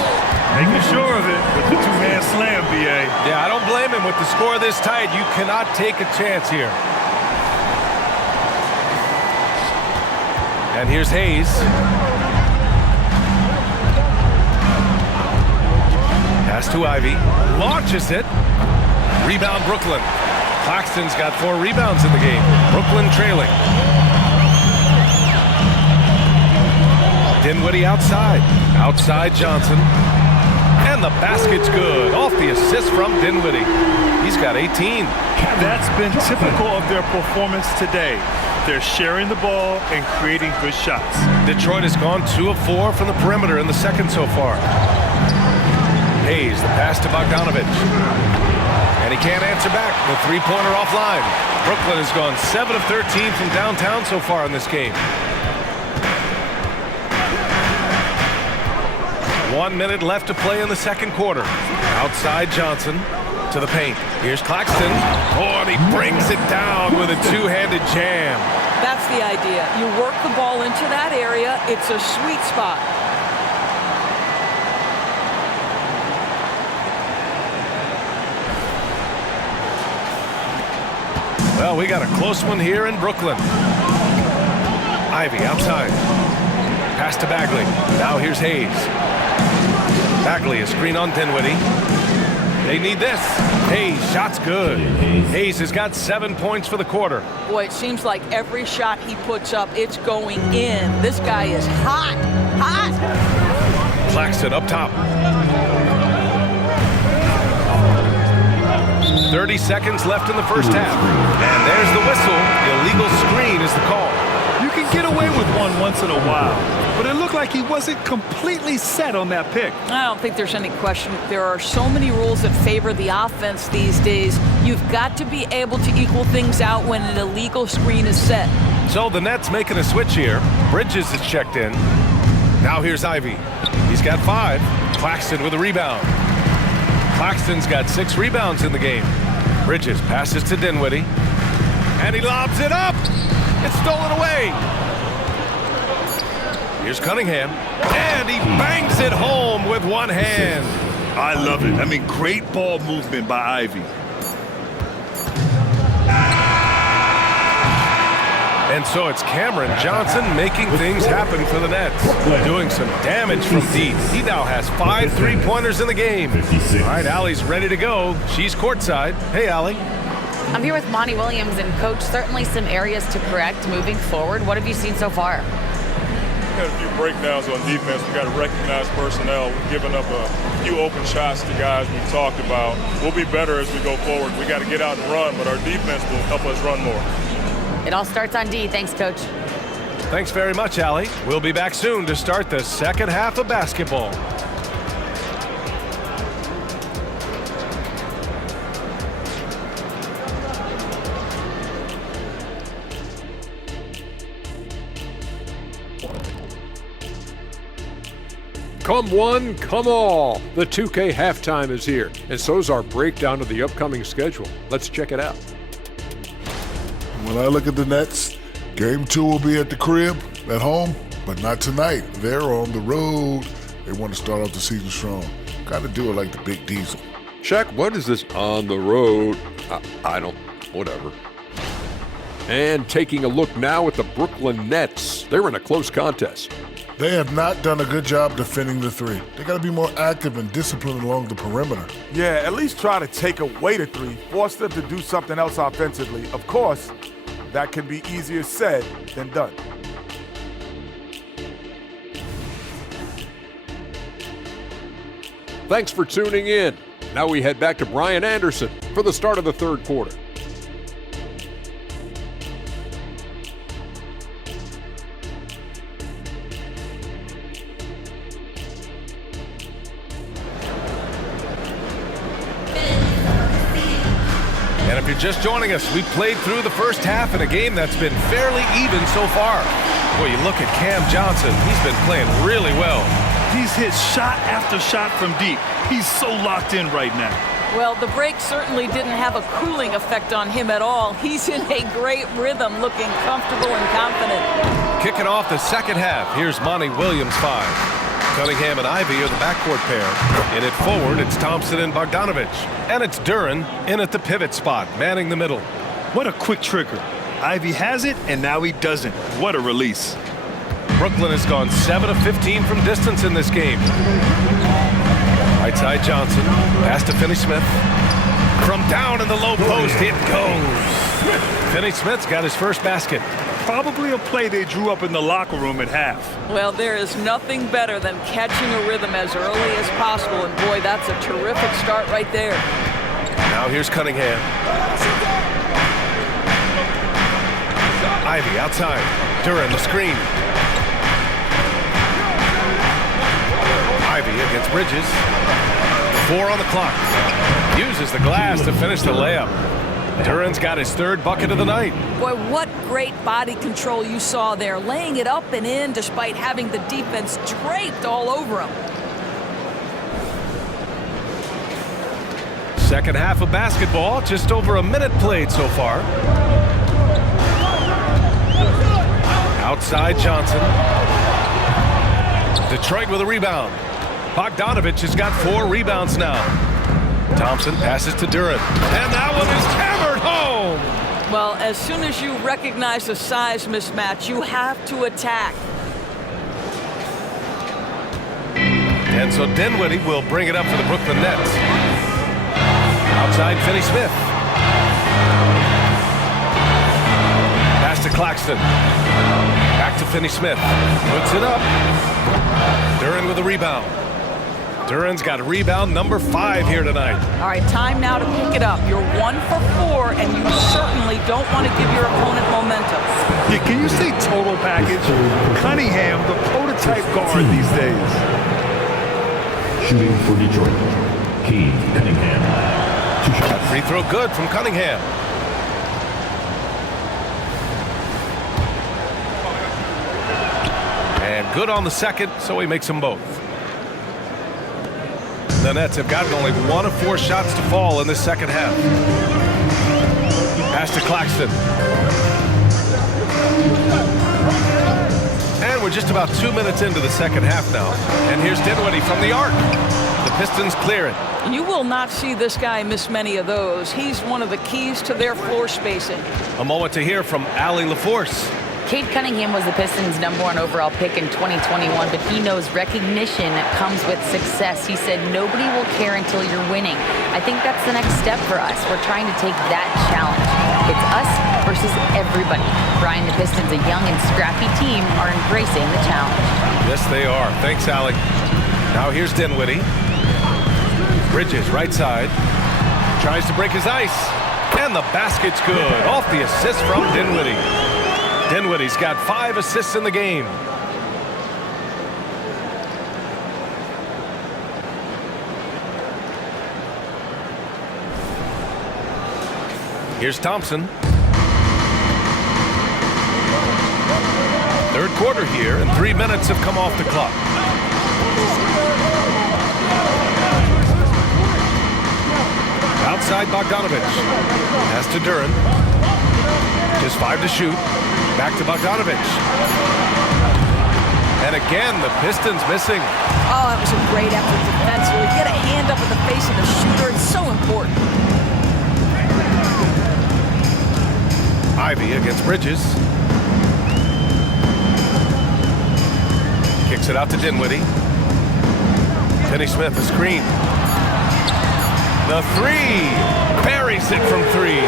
Making sure of it with the two-hand slam, B.A. Yeah, I don't blame him. With the score this tight, you cannot take a chance here. And here's Hayes. Pass to Ivy. Launches it. Rebound Brooklyn. Claxton's got 4 rebounds in the game. Brooklyn trailing. Dinwiddie outside. Outside Johnson. And the basket's good. Off the assist from Dinwiddie. He's got 18. That's been typical of their performance today. They're sharing the ball and creating good shots. Detroit has gone 2 of 4 from the perimeter in the second so far. Hayes, the pass to Bogdanovic. And he can't answer back. The three-pointer offline. Brooklyn has gone 7 of 13 from downtown so far in this game. 1 minute left to play in the second quarter. Outside Johnson to the paint. Here's Claxton. Oh, and he brings it down with a two-handed jam. That's the idea. You work the ball into that area. It's a sweet spot. Well, we got a close one here in Brooklyn. Ivy outside. Pass to Bagley. Now here's Hayes. Bagley, a screen on Dinwiddie. They need this. Hayes, shot's good. Hayes has got 7 points for the quarter. Boy, it seems like every shot he puts up, it's going in. This guy is hot, hot. Claxton up top. 30 seconds left in the first half. And there's the whistle. Illegal screen is the call. You can get away with one once in a while, but it looked like he wasn't completely set on that pick. I don't think there's any question. There are so many rules that favor the offense these days. You've got to be able to equal things out when an illegal screen is set. So the Nets making a switch here. Bridges is checked in. Now here's Ivy. He's got 5. Claxton with a rebound. Claxton's got 6 rebounds in the game. Bridges passes to Dinwiddie. And he lobs it up. It's stolen away. Here's Cunningham. And he bangs it home with one hand. I love it. I mean, great ball movement by Ivy. And so it's Cameron Johnson making things happen for the Nets. Doing some damage from deep. He now has 5 3-pointers in the game. All right, Allie's ready to go. She's courtside. Hey, Allie. I'm here with Monty Williams, and Coach, certainly some areas to correct moving forward. What have you seen so far? We've had a few breakdowns on defense. We've got to recognize personnel. We've given up a few open shots to guys we've talked about. We'll be better as we go forward. We got to get out and run, but our defense will help us run more. It all starts on D. Thanks, Coach. Thanks very much, Allie. We'll be back soon to start the second half of basketball. Come one, come all. The 2K halftime is here, and so's our breakdown of the upcoming schedule. Let's check it out. When I look at the Nets, game 2 will be at the crib, at home, but not tonight. They're on the road. They want to start off the season strong. Got to do it like the Big Diesel. Shaq, what is this on the road? Whatever. And taking a look now at the Brooklyn Nets. They're in a close contest. They have not done a good job defending the 3. They got to be more active and disciplined along the perimeter. Yeah, at least try to take away the 3, force them to do something else offensively. Of course, that can be easier said than done. Thanks for tuning in. Now we head back to Brian Anderson for the start of the third quarter. And if you're just joining us, we played through the first half in a game that's been fairly even so far. Boy, you look at Cam Johnson. He's been playing really well. He's hit shot after shot from deep. He's so locked in right now. Well, the break certainly didn't have a cooling effect on him at all. He's in a great rhythm, looking comfortable and confident. Kicking off the second half, here's Monty Williams 5. Cunningham and Ivy are the backcourt pair. In it forward, it's Thompson and Bogdanovich. And it's Duren in at the pivot spot, manning the middle. What a quick trigger. Ivy has it, and now he doesn't. What a release. Brooklyn has gone 7 of 15 from distance in this game. Right side Johnson, pass to Finney-Smith. From down in the low post, it goes. Finney-Smith's got his first basket. Probably a play they drew up in the locker room at half. Well, there is nothing better than catching a rhythm as early as possible, and boy, that's a terrific start right there. Now here's Cunningham. Ivy outside. Duren the screen. Ivy against Bridges. 4 on the clock. Uses the glass to finish the layup. Duren's got his 3rd bucket of the night. Boy, what great body control you saw there, laying it up and in despite having the defense draped all over him. Second half of basketball, just over a minute played so far. Outside Johnson. Detroit with a rebound. Bogdanovich has got 4 rebounds now. Thompson passes to Duren. And that one is hammered home. Well, as soon as you recognize a size mismatch, you have to attack. And so Dinwiddie will bring it up for the Brooklyn Nets. Outside, Finney-Smith. Pass to Claxton. Back to Finney-Smith. Puts it up. Duren with a rebound. Duren's got rebound number 5 here tonight. All right, time now to pick it up. You're 1 for 4, and you certainly don't want to give your opponent momentum. Yeah, can you say total package? Cunningham, the prototype guard these days. Shooting for Detroit, Cade Cunningham. 2 shots. Free throw good from Cunningham. And good on the second, so he makes them both. The Nets have gotten only 1 of 4 shots to fall in this second half. Pass to Claxton. And we're just about 2 minutes into the second half now. And here's Dinwiddie from the arc. The Pistons clear it. You will not see this guy miss many of those. He's one of the keys to their floor spacing. A moment to hear from Allie LaForce. Cade Cunningham was the Pistons' #1 overall pick in 2021, but he knows recognition comes with success. He said, nobody will care until you're winning. I think that's the next step for us. We're trying to take that challenge. It's us versus everybody. Brian, the Pistons, a young and scrappy team, are embracing the challenge. Yes, they are. Thanks, Allie. Now here's Dinwiddie. Bridges, right side. Tries to break his ice. And the basket's good. Off the assist from Dinwiddie. Dinwiddie's got 5 assists in the game. Here's Thompson. Third quarter here, and 3 minutes have come off the clock. Outside Bogdanovich. Pass to Duren. Just 5 to shoot. Back to Bogdanovich. And again, the Pistons missing. Oh, that was a great effort defensively. Get a hand up in the face of the shooter. It's so important. Ivy against Bridges. Kicks it out to Dinwiddie. Finney-Smith, a screen. The 3. Buries it from 3.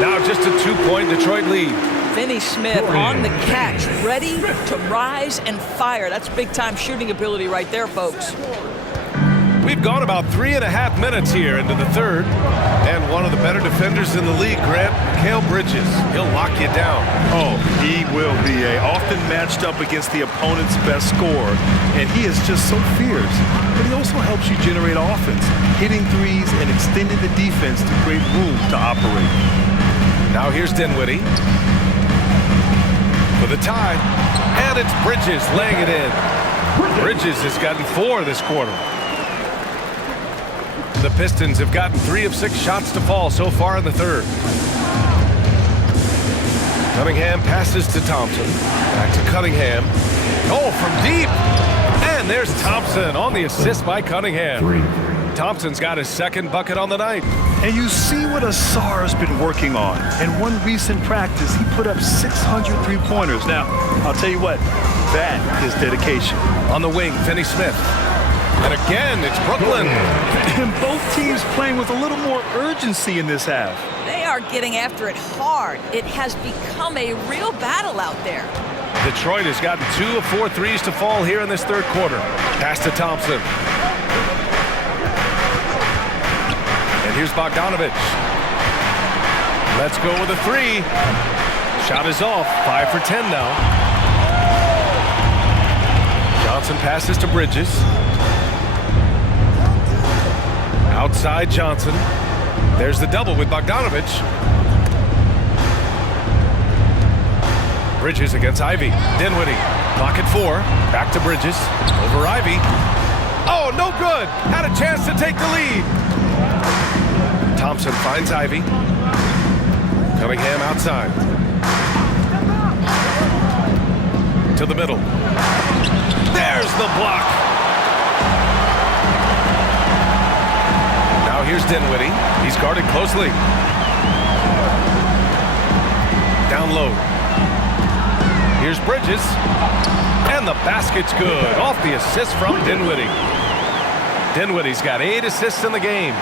Now just a 2-point Detroit lead. Finney-Smith on the catch, ready to rise and fire. That's big-time shooting ability right there, folks. We've gone about 3.5 minutes here into the third. And one of the better defenders in the league, Grant, MACAU Bridges. He'll lock you down. Oh, he will be often matched up against the opponent's best scorer. And he is just so fierce. But he also helps you generate offense, hitting threes and extending the defense to create room to operate. Now here's Dinwiddie. For the tie. And it's Bridges laying it in. Bridges has gotten 4 this quarter. The Pistons have gotten 3 of 6 shots to fall so far in the third. Cunningham passes to Thompson. Back to Cunningham. Oh, from deep. And there's Thompson on the assist by Cunningham. 3. Thompson's got his second bucket on the night. And you see what Asar's been working on. In one recent practice, he put up 600 three-pointers. Now, I'll tell you what, that is dedication. On the wing, Finney-Smith. And again, it's Brooklyn. And both teams playing with a little more urgency in this half. They are getting after it hard. It has become a real battle out there. Detroit has gotten 2 of 4 threes to fall here in this third quarter. Pass to Thompson. And here's Bogdanovich. Let's go with a 3. Shot is off. 5 for 10 now. Johnson passes to Bridges. Outside Johnson. There's the double with Bogdanovich. Bridges against Ivy. Dinwiddie. Clock at 4. Back to Bridges. Over Ivy. Oh, no good. Had a chance to take the lead. Thompson finds Ivy. Cunningham outside. To the middle. There's the block. Now here's Dinwiddie. He's guarded closely. unload. Here's Bridges. And the basket's good. Off the assist from Dinwiddie. Dinwiddie's got 8 assists in the game.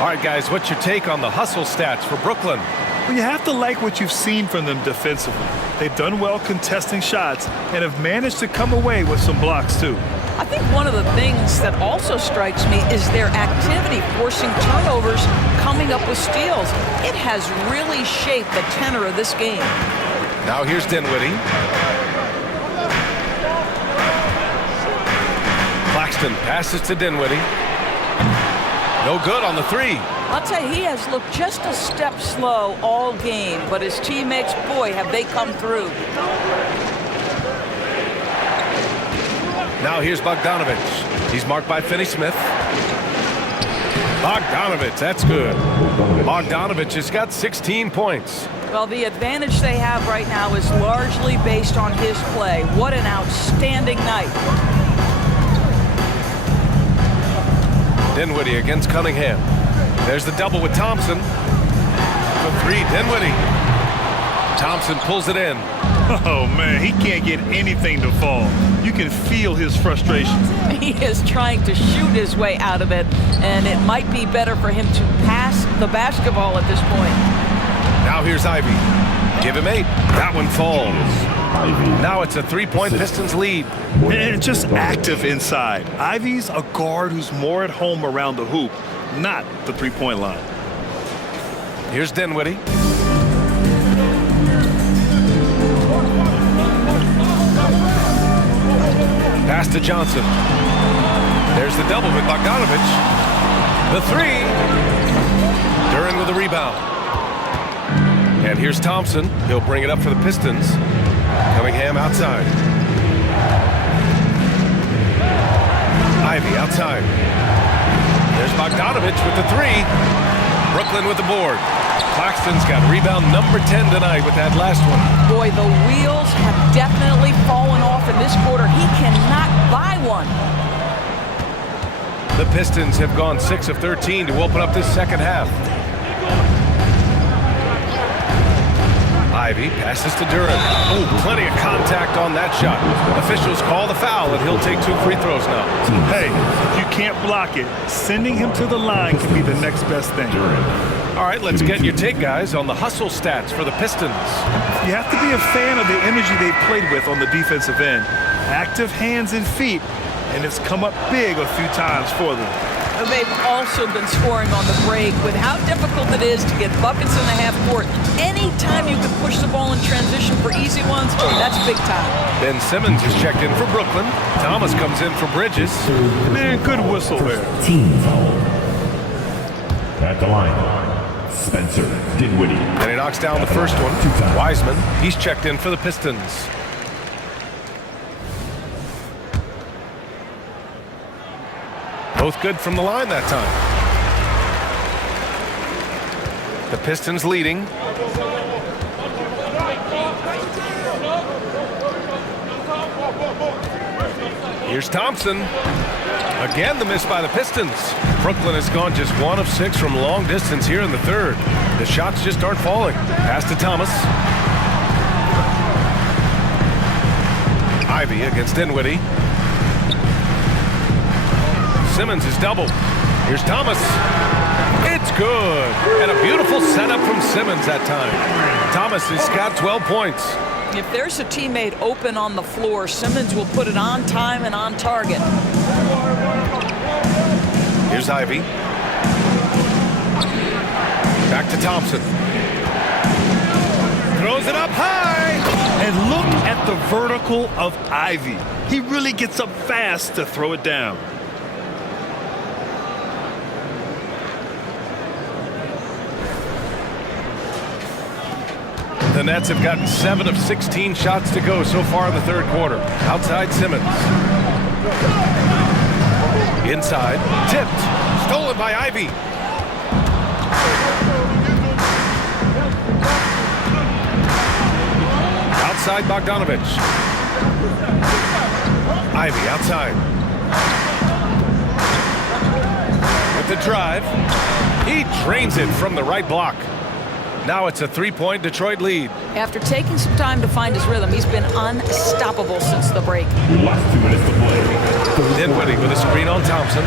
All right, guys, what's your take on the hustle stats for Brooklyn? Well, you have to like what you've seen from them defensively. They've done well contesting shots and have managed to come away with some blocks, too. I think one of the things that also strikes me is their activity forcing turnovers, coming up with steals. It has really shaped the tenor of this game. Now here's Dinwiddie. Claxton passes to Dinwiddie. No good on the 3. I'll tell you, he has looked just a step slow all game, but his teammates, boy, have they come through. Now here's Bogdanovich. He's marked by Finney-Smith. Bogdanovich, that's good. Bogdanovich has got 16 points. Well, the advantage they have right now is largely based on his play. What an outstanding night. Dinwiddie against Cunningham. There's the double with Thompson. The 3, Dinwiddie. Thompson pulls it in. Oh, man, he can't get anything to fall. You can feel his frustration. He is trying to shoot his way out of it, and it might be better for him to pass the basketball at this point. Now here's Ivy. Give him 8. That one falls. Now it's a 3-point Pistons lead. And just active inside. Ivy's a guard who's more at home around the hoop, not the three-point line. Here's Dinwiddie. Pass to Johnson. There's the double with Bogdanovich. The 3. Duren with a rebound. And here's Thompson. He'll bring it up for the Pistons. Cunningham outside. Ivy outside. There's Bogdanovich with the 3. Brooklyn with the board. Claxton's got rebound number 10 tonight with that last one. Boy, the wheels have definitely fallen off in this quarter. He cannot buy one. The Pistons have gone 6 of 13 to open up this second half. Ivy passes to Duren. Oh, plenty of contact on that shot. Officials call the foul, and he'll take 2 free throws now. Hey, if you can't block it, sending him to the line can be the next best thing. All right, let's get your take, guys, on the hustle stats for the Pistons. You have to be a fan of the energy they've played with on the defensive end. Active hands and feet, and it's come up big a few times for them. They've also been scoring on the break with how difficult it is to get buckets in the half court. Anytime you can push the ball in transition for easy ones, that's big time. Ben Simmons is checked in for Brooklyn. Thomas comes in for Bridges. Man, good whistle there. Team foul. At the line, Spencer Dinwiddie. And he knocks down the first one. Wiseman, he's checked in for the Pistons. Both good from the line that time. The Pistons leading. Here's Thompson. Again, the miss by the Pistons. Brooklyn has gone just 1 of 6 from long distance here in the third. The shots just aren't falling. Pass to Thomas. Ivy against Dinwiddie. Simmons is doubled. Here's Thomas. It's good. And a beautiful setup from Simmons that time. Thomas has got 12 points. If there's a teammate open on the floor, Simmons will put it on time and on target. Here's Ivy. Back to Thompson. Throws it up high. And look at the vertical of Ivy. He really gets up fast to throw it down. The Nets have gotten 7 of 16 shots to go so far in the third quarter. Outside Simmons. Inside. Tipped. Stolen by Ivy. Outside Bogdanovich. Ivy outside. With the drive. He drains it from the right block. Now it's a 3-point Detroit lead. After taking some time to find his rhythm, he's been unstoppable since the break. Last 2 minutes to play. Dinwiddie with a screen on Thompson.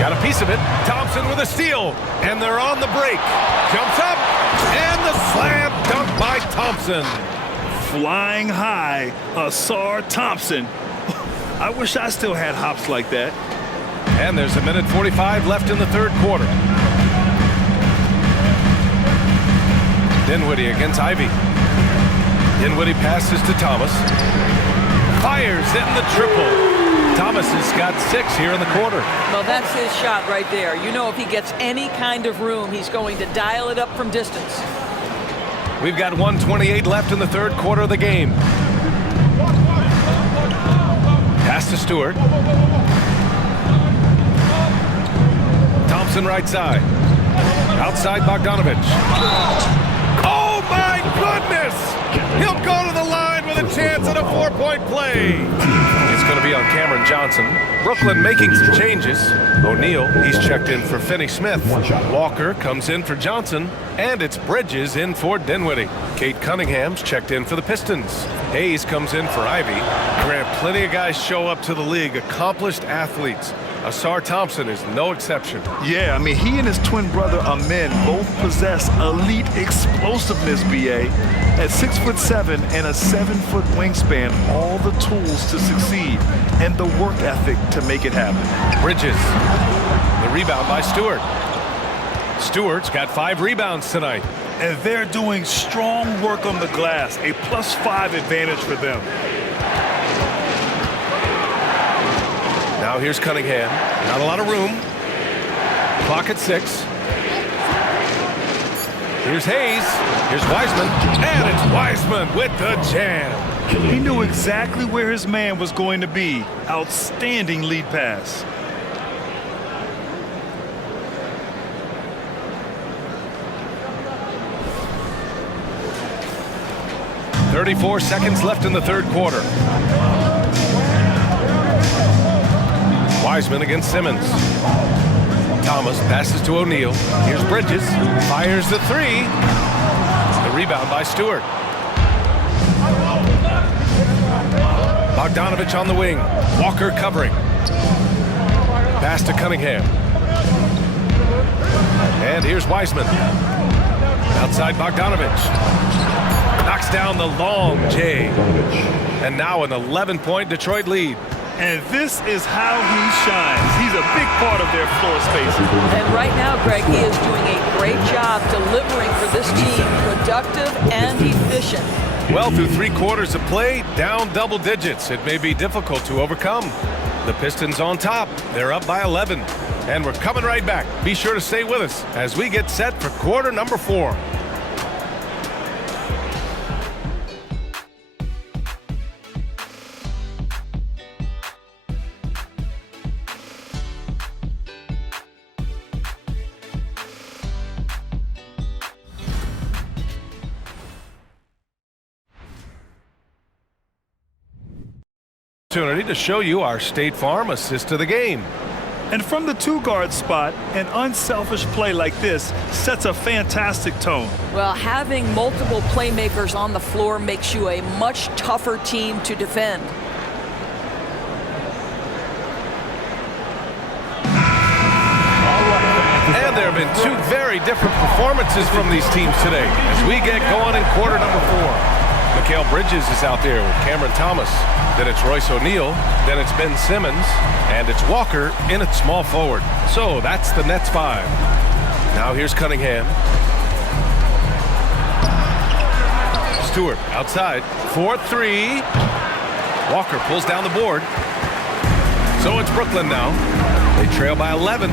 Got a piece of it. Thompson with a steal. And they're on the break. Jumps up. And the slam dunk by Thompson. Flying high, Asar Thompson. I wish I still had hops like that. And there's 1:45 left in the third quarter. Dinwiddie against Ivy. Dinwiddie passes to Thomas. Fires in the triple. Thomas has got 6 here in the quarter. Well, that's his shot right there. You know, if he gets any kind of room, he's going to dial it up from distance. We've got 1:28 left in the third quarter of the game. Pass to Stewart. Thompson right side. Outside Bogdanovich. Oh my goodness! He'll go to the line with a chance at a 4-point play. It's going to be on Cameron Johnson. Brooklyn making some changes. O'Neal, he's checked in for Finney-Smith. Walker comes in for Johnson. And it's Bridges in for Dinwiddie. Kate Cunningham's checked in for the Pistons. Hayes comes in for Ivy. Grant, plenty of guys show up to the league, accomplished athletes. Asar Thompson is no exception. Yeah, I mean, he and his twin brother Amin both possess elite explosiveness, BA. At 6'7" and a 7-foot wingspan, all the tools to succeed and the work ethic to make it happen. Bridges, the rebound by Stewart. Stewart's got 5 rebounds tonight. And they're doing strong work on the glass, a +5 advantage for them. Now here's Cunningham. Not a lot of room. Clock at 6. Here's Hayes. Here's Wiseman. And it's Wiseman with the jam. He knew exactly where his man was going to be. Outstanding lead pass. .34 seconds left in the third quarter. Wiseman against Simmons. Thomas passes to O'Neal. Here's Bridges. Fires the 3. The rebound by Stewart. Bogdanovich on the wing. Walker covering. Pass to Cunningham. And here's Wiseman. Outside Bogdanovich. Knocks down the long J. And now an 11-point Detroit lead. And this is how he shines. He's a big part of their floor space. And right now, Greg, he is doing a great job delivering for this team, productive and efficient. Well, through 3 quarters of play, down double digits. It may be difficult to overcome. The Pistons on top. They're up by 11. And we're coming right back. Be sure to stay with us as we get set for quarter number 4. To show you our State Farm assist to the game. And from the 2-guard spot, an unselfish play like this sets a fantastic tone. Well, having multiple playmakers on the floor makes you a much tougher team to defend. And there have been 2 very different performances from these teams today as we get going in quarter number 4. Mikal Bridges is out there with Cameron Thomas. Then it's Royce O'Neal. Then it's Ben Simmons. And it's Walker in at small forward. So that's the Nets 5. Now here's Cunningham. Stewart outside. 4-3. Walker pulls down the board. So it's Brooklyn now. They trail by 11.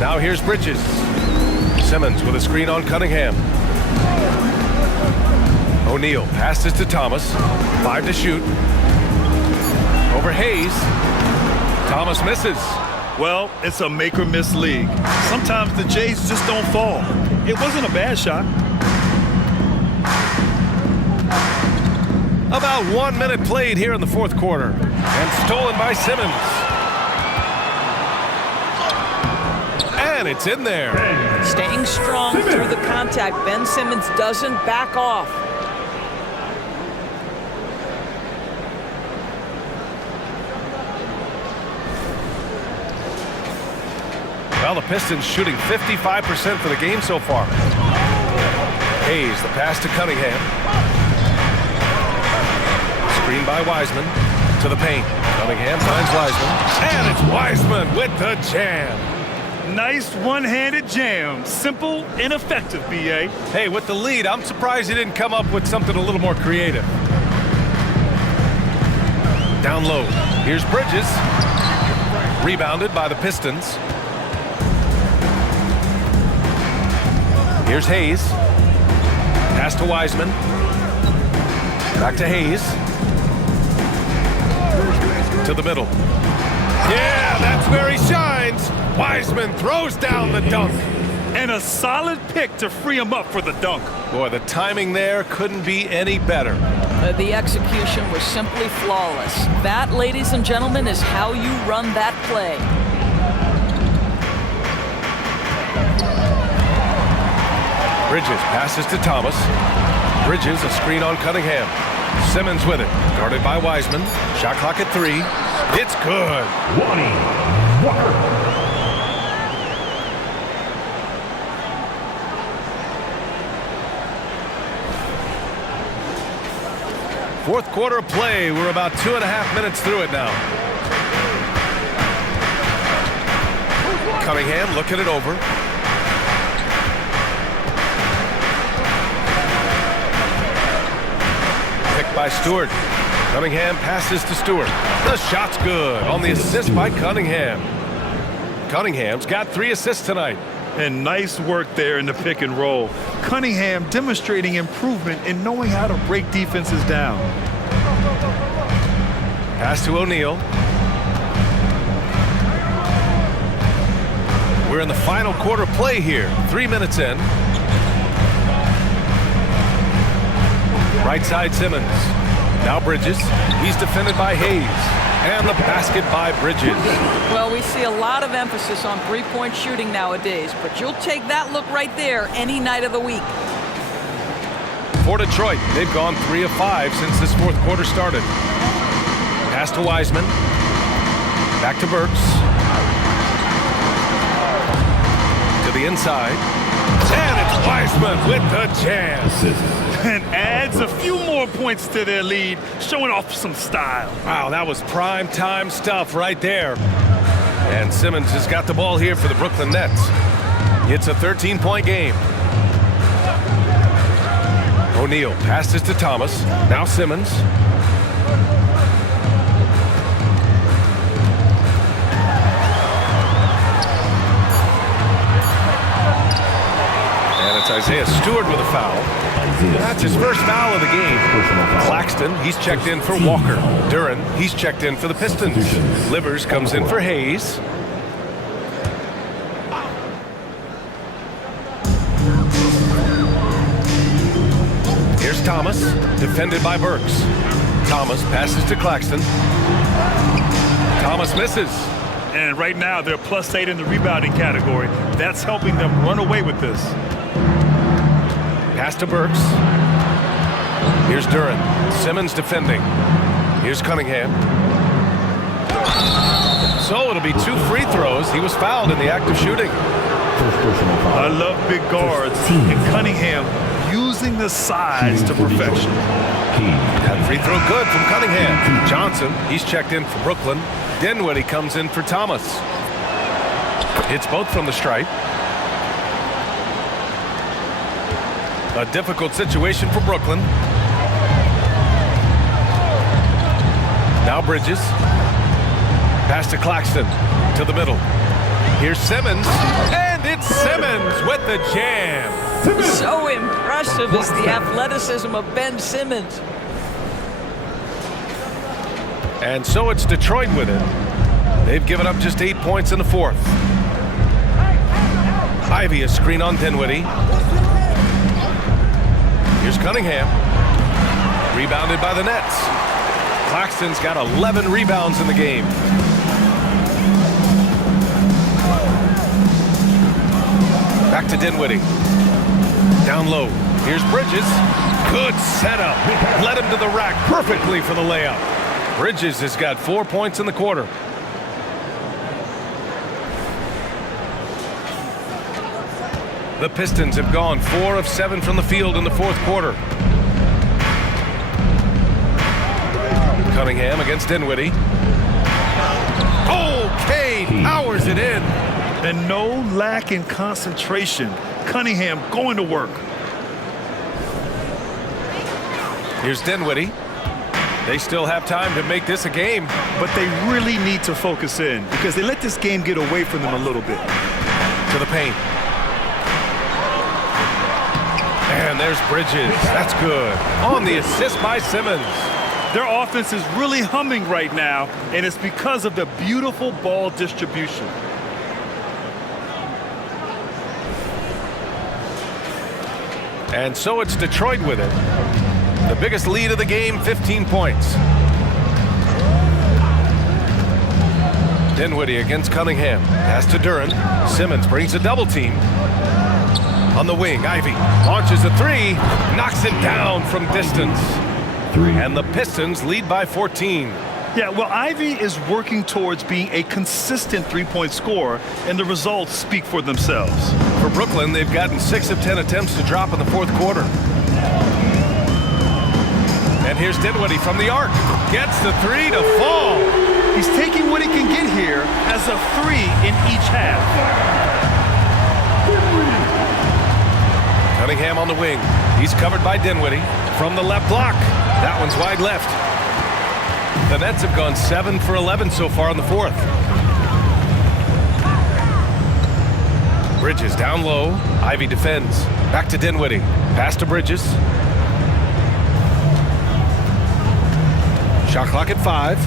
Now here's Bridges. Simmons with a screen on Cunningham. O'Neal passes to Thomas. 5 to shoot. Over Hayes. Thomas misses. Well, it's a make or miss league. Sometimes the Jays just don't fall. It wasn't a bad shot. About 1 minute played here in the fourth quarter. And stolen by Simmons. And it's in there. Staying strong through the contact. Ben Simmons doesn't back off. Well, the Pistons shooting 55% for the game so far. Hayes, the pass to Cunningham. Screen by Wiseman to the paint. Cunningham finds Wiseman. And it's Wiseman with the jam. Nice one-handed jam. Simple and effective, B.A. Hey, with the lead, I'm surprised he didn't come up with something a little more creative. Down low. Here's Bridges. Rebounded by the Pistons. Here's Hayes. Pass to Wiseman. Back to Hayes. To the middle. Yeah, that's where he shines. Wiseman throws down the dunk. And a solid pick to free him up for the dunk. Boy, the timing there couldn't be any better. The execution was simply flawless. That, ladies and gentlemen, is how you run that play. Bridges passes to Thomas. Bridges, a screen on Cunningham. Simmons with it. Guarded by Wiseman. Shot clock at 3. It's good. Lonnie Walker. Fourth quarter of play. We're about 2.5 minutes through it now. Cunningham looking it over. By Stewart. Cunningham passes to Stewart. The shot's good on the assist by Cunningham. Cunningham's got 3 assists tonight. And nice work there in the pick and roll. Cunningham demonstrating improvement in knowing how to break defenses down. Pass to O'Neal. We're in the final quarter play here. 3 minutes in. Right side Simmons. Now Bridges. He's defended by Hayes. And the basket by Bridges. Well, we see a lot of emphasis on three-point shooting nowadays, but you'll take that look right there any night of the week. For Detroit, they've gone 3 of 5 since this fourth quarter started. Pass to Wiseman. Back to Burks. To the inside. And it's Wiseman with the jam. And adds a few more points to their lead, showing off some style. Wow, that was prime time stuff right there. And Simmons has got the ball here for the Brooklyn Nets. It's a 13-point game. O'Neal passes to Thomas. Now Simmons. And it's Isaiah Stewart with a foul. That's his first foul of the game. Claxton, he's checked in for Walker. Duran, he's checked in for the Pistons. Livers comes in for Hayes. Here's Thomas, defended by Burks. Thomas passes to Claxton. Thomas misses. And right now, they're +8 in the rebounding category. That's helping them run away with this. Pass to Burks. Here's Duran. Simmons defending. Here's Cunningham. So it'll be 2 free throws. He was fouled in the act of shooting. I love big guards. And Cunningham using the size to perfection. That free throw good from Cunningham. Johnson, he's checked in for Brooklyn. Dinwiddie comes in for Thomas. Hits both from the stripe. A difficult situation for Brooklyn. Now Bridges. Pass to Claxton. To the middle. Here's Simmons. And it's Simmons with the jam. So impressive is the athleticism of Ben Simmons. And so it's Detroit with it. They've given up just 8 points in the fourth. Ivy, a screen on Dinwiddie. Here's Cunningham. Rebounded by the Nets. Claxton's got 11 rebounds in the game. Back to Dinwiddie. Down low. Here's Bridges. Good setup. Led him to the rack perfectly for the layup. Bridges has got 4 points in the quarter. The Pistons have gone 4 of 7 from the field in the fourth quarter. Cunningham against Dinwiddie. Oh, Cade powers it in. And no lack in concentration. Cunningham going to work. Here's Dinwiddie. They still have time to make this a game. But they really need to focus in because they let this game get away from them a little bit. To the paint. And there's Bridges. That's good. On the assist by Simmons. Their offense is really humming right now, and it's because of the beautiful ball distribution. And so it's Detroit with it. The biggest lead of the game, 15 points. Dinwiddie against Cunningham. Pass to Duren. Simmons brings a double team. On the wing, Ivy launches a three, knocks it down from distance. And the Pistons lead by 14. Yeah, well, Ivy is working towards being a consistent three-point scorer, and the results speak for themselves. For Brooklyn, they've gotten 6 of 10 attempts to drop in the fourth quarter. And here's Dinwiddie from the arc. Gets the three to fall. He's taking what he can get here as a three in each half. Cunningham on the wing. He's covered by Dinwiddie. From the left block. That one's wide left. The Nets have gone 7 for 11 so far in the fourth. Bridges down low. Ivy defends. Back to Dinwiddie. Pass to Bridges. Shot clock at 5.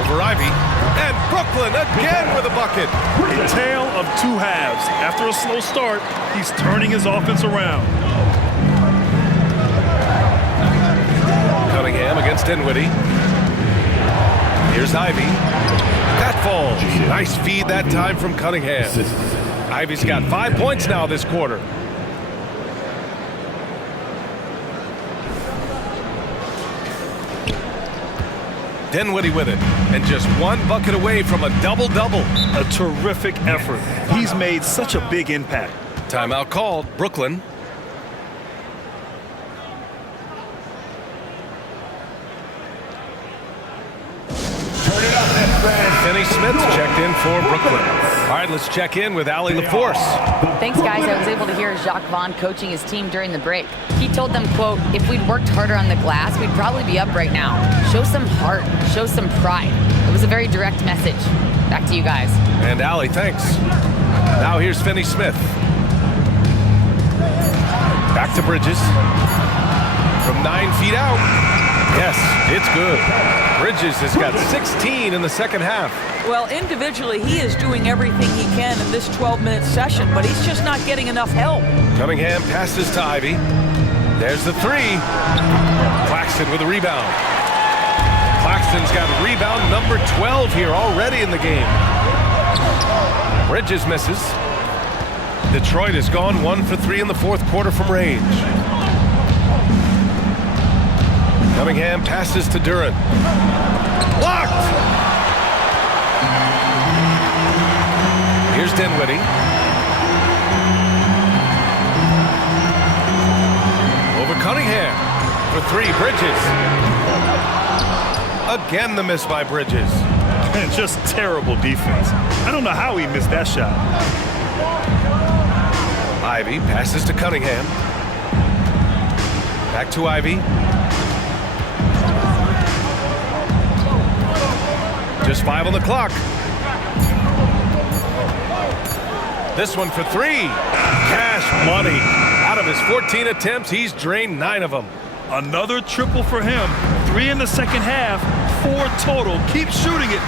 Over Ivy. And Brooklyn again with a bucket. A tale of two halves. After a slow start, he's turning his offense around. Cunningham against Dinwiddie. Here's Ivy. That falls. Nice feed that time from Cunningham. Ivy's got 5 points now this quarter. Dinwiddie with it, and just one bucket away from a double-double. A terrific effort. He's made such a big impact. Timeout called. Brooklyn. Finney Smith checked in for Brooklyn. All right, let's check in with Allie LaForce. Thanks, guys. I was able to hear Jacques Vaughn coaching his team during the break. He told them, quote, if we'd worked harder on the glass, we'd probably be up right now. Show some heart. Show some pride. It was a very direct message. Back to you guys. And Allie, thanks. Now here's Finney Smith. Back to Bridges. From 9 feet out. Yes, it's good. Bridges has got 16 in the second half. Well, individually, he is doing everything he can in this 12-minute session, but he's just not getting enough help. Cunningham passes to Ivy. There's the three. Claxton with a rebound. Claxton's got rebound number 12 here already in the game. Bridges misses. Detroit has gone 1 for 3 in the fourth quarter from range. Cunningham passes to Duren. Blocked! Here's Dinwiddie. Over Cunningham for 3, Bridges. Again the miss by Bridges. And just terrible defense. I don't know how he missed that shot. Ivy passes to Cunningham. Back to Ivy. Just 5 on the clock. This one for 3. Cash money. Out of his 14 attempts, he's drained 9 of them. Another triple for him. 3 in the second half, 4 total. Keep shooting it.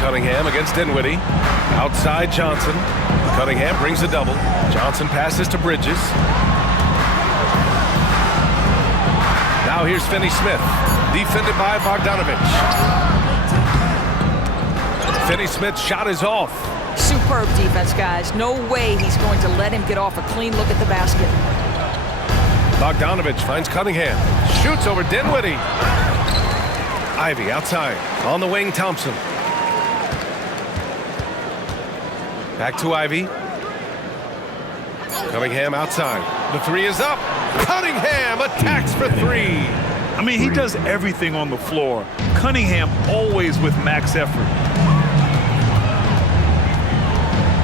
Cunningham against Dinwiddie. Outside Johnson. Cunningham brings a double. Johnson passes to Bridges. Now here's Finney Smith. Defended by Bogdanovich. Finney-Smith's shot is off. Superb defense, guys. No way he's going to let him get off a clean look at the basket. Bogdanovich finds Cunningham. Shoots over Dinwiddie. Ivy outside. On the wing, Thompson. Back to Ivy. Cunningham outside. The three is up. Cunningham attacks for three. I mean, he does everything on the floor. Cunningham always with max effort.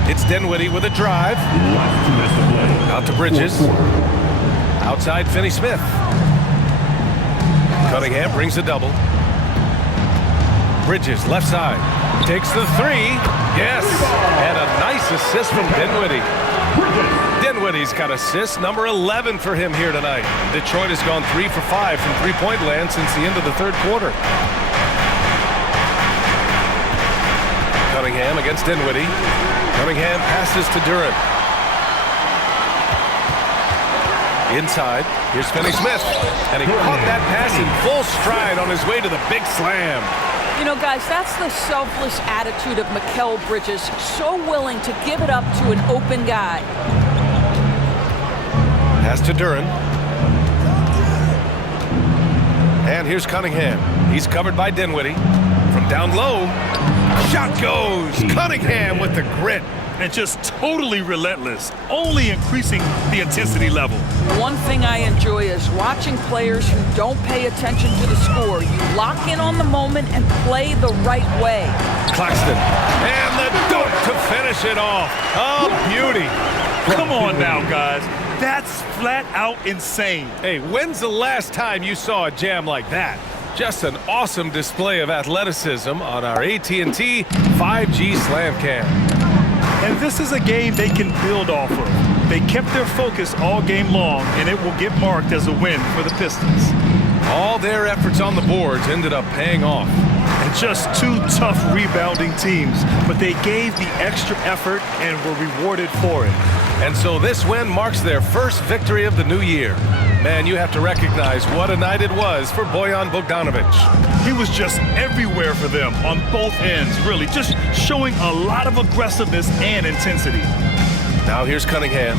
It's Dinwiddie with a drive. Out to Bridges. Outside Finney-Smith. Cunningham brings a double. Bridges left side. Takes the three. Yes. And a nice assist from Dinwiddie. Dinwiddie's got assist number 11 for him here tonight. Detroit has gone 3 for 5 from three-point land since the end of the third quarter. Cunningham against Dinwiddie. Cunningham passes to Duren. Inside, here's Finney-Smith. And he caught that pass in full stride on his way to the big slam. You know, guys, that's the selfless attitude of Mikal Bridges. So willing to give it up to an open guy. Pass to Duren. And here's Cunningham. He's covered by Dinwiddie. From down low, shot goes. Cunningham with the grit. And just totally relentless, only increasing the intensity level. One thing I enjoy is watching players who don't pay attention to the score. You lock in on the moment and play the right way. Claxton. And the dunk to finish it off. Oh, beauty. Come on now, guys. That's flat out insane. Hey, when's the last time you saw a jam like that? Just an awesome display of athleticism on our AT&T 5G Slam Cam. And this is a game they can build off of. They kept their focus all game long, and it will get marked as a win for the Pistons. All their efforts on the boards ended up paying off. And just two tough rebounding teams, but they gave the extra effort and were rewarded for it. And so this win marks their first victory of the new year. Man, you have to recognize what a night it was for Bojan Bogdanovic. He was just everywhere for them on both ends, really, just showing a lot of aggressiveness and intensity. Now here's Cunningham.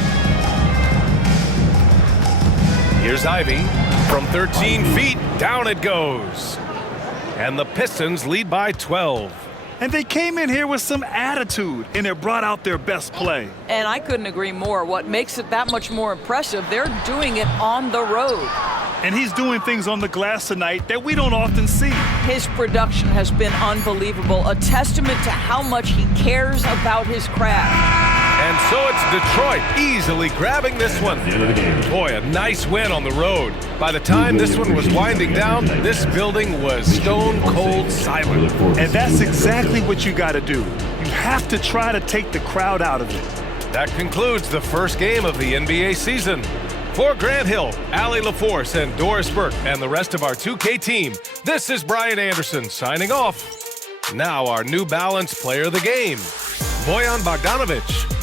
Here's Ivy. From 13 feet, down it goes. And the Pistons lead by 12. And they came in here with some attitude, and it brought out their best play. And I couldn't agree more. What makes it that much more impressive, they're doing it on the road. And he's doing things on the glass tonight that we don't often see. His production has been unbelievable, a testament to how much he cares about his craft. And so it's Detroit easily grabbing this one. Boy, a nice win on the road. By the time this one was winding down, this building was stone cold silent. And that's exactly what you got to do. You have to try to take the crowd out of it. That concludes the first game of the NBA season. For Grant Hill, Allie LaForce, and Doris Burke, and the rest of our 2K team, this is Brian Anderson signing off. Now our New Balance player of the game, Bojan Bogdanovic.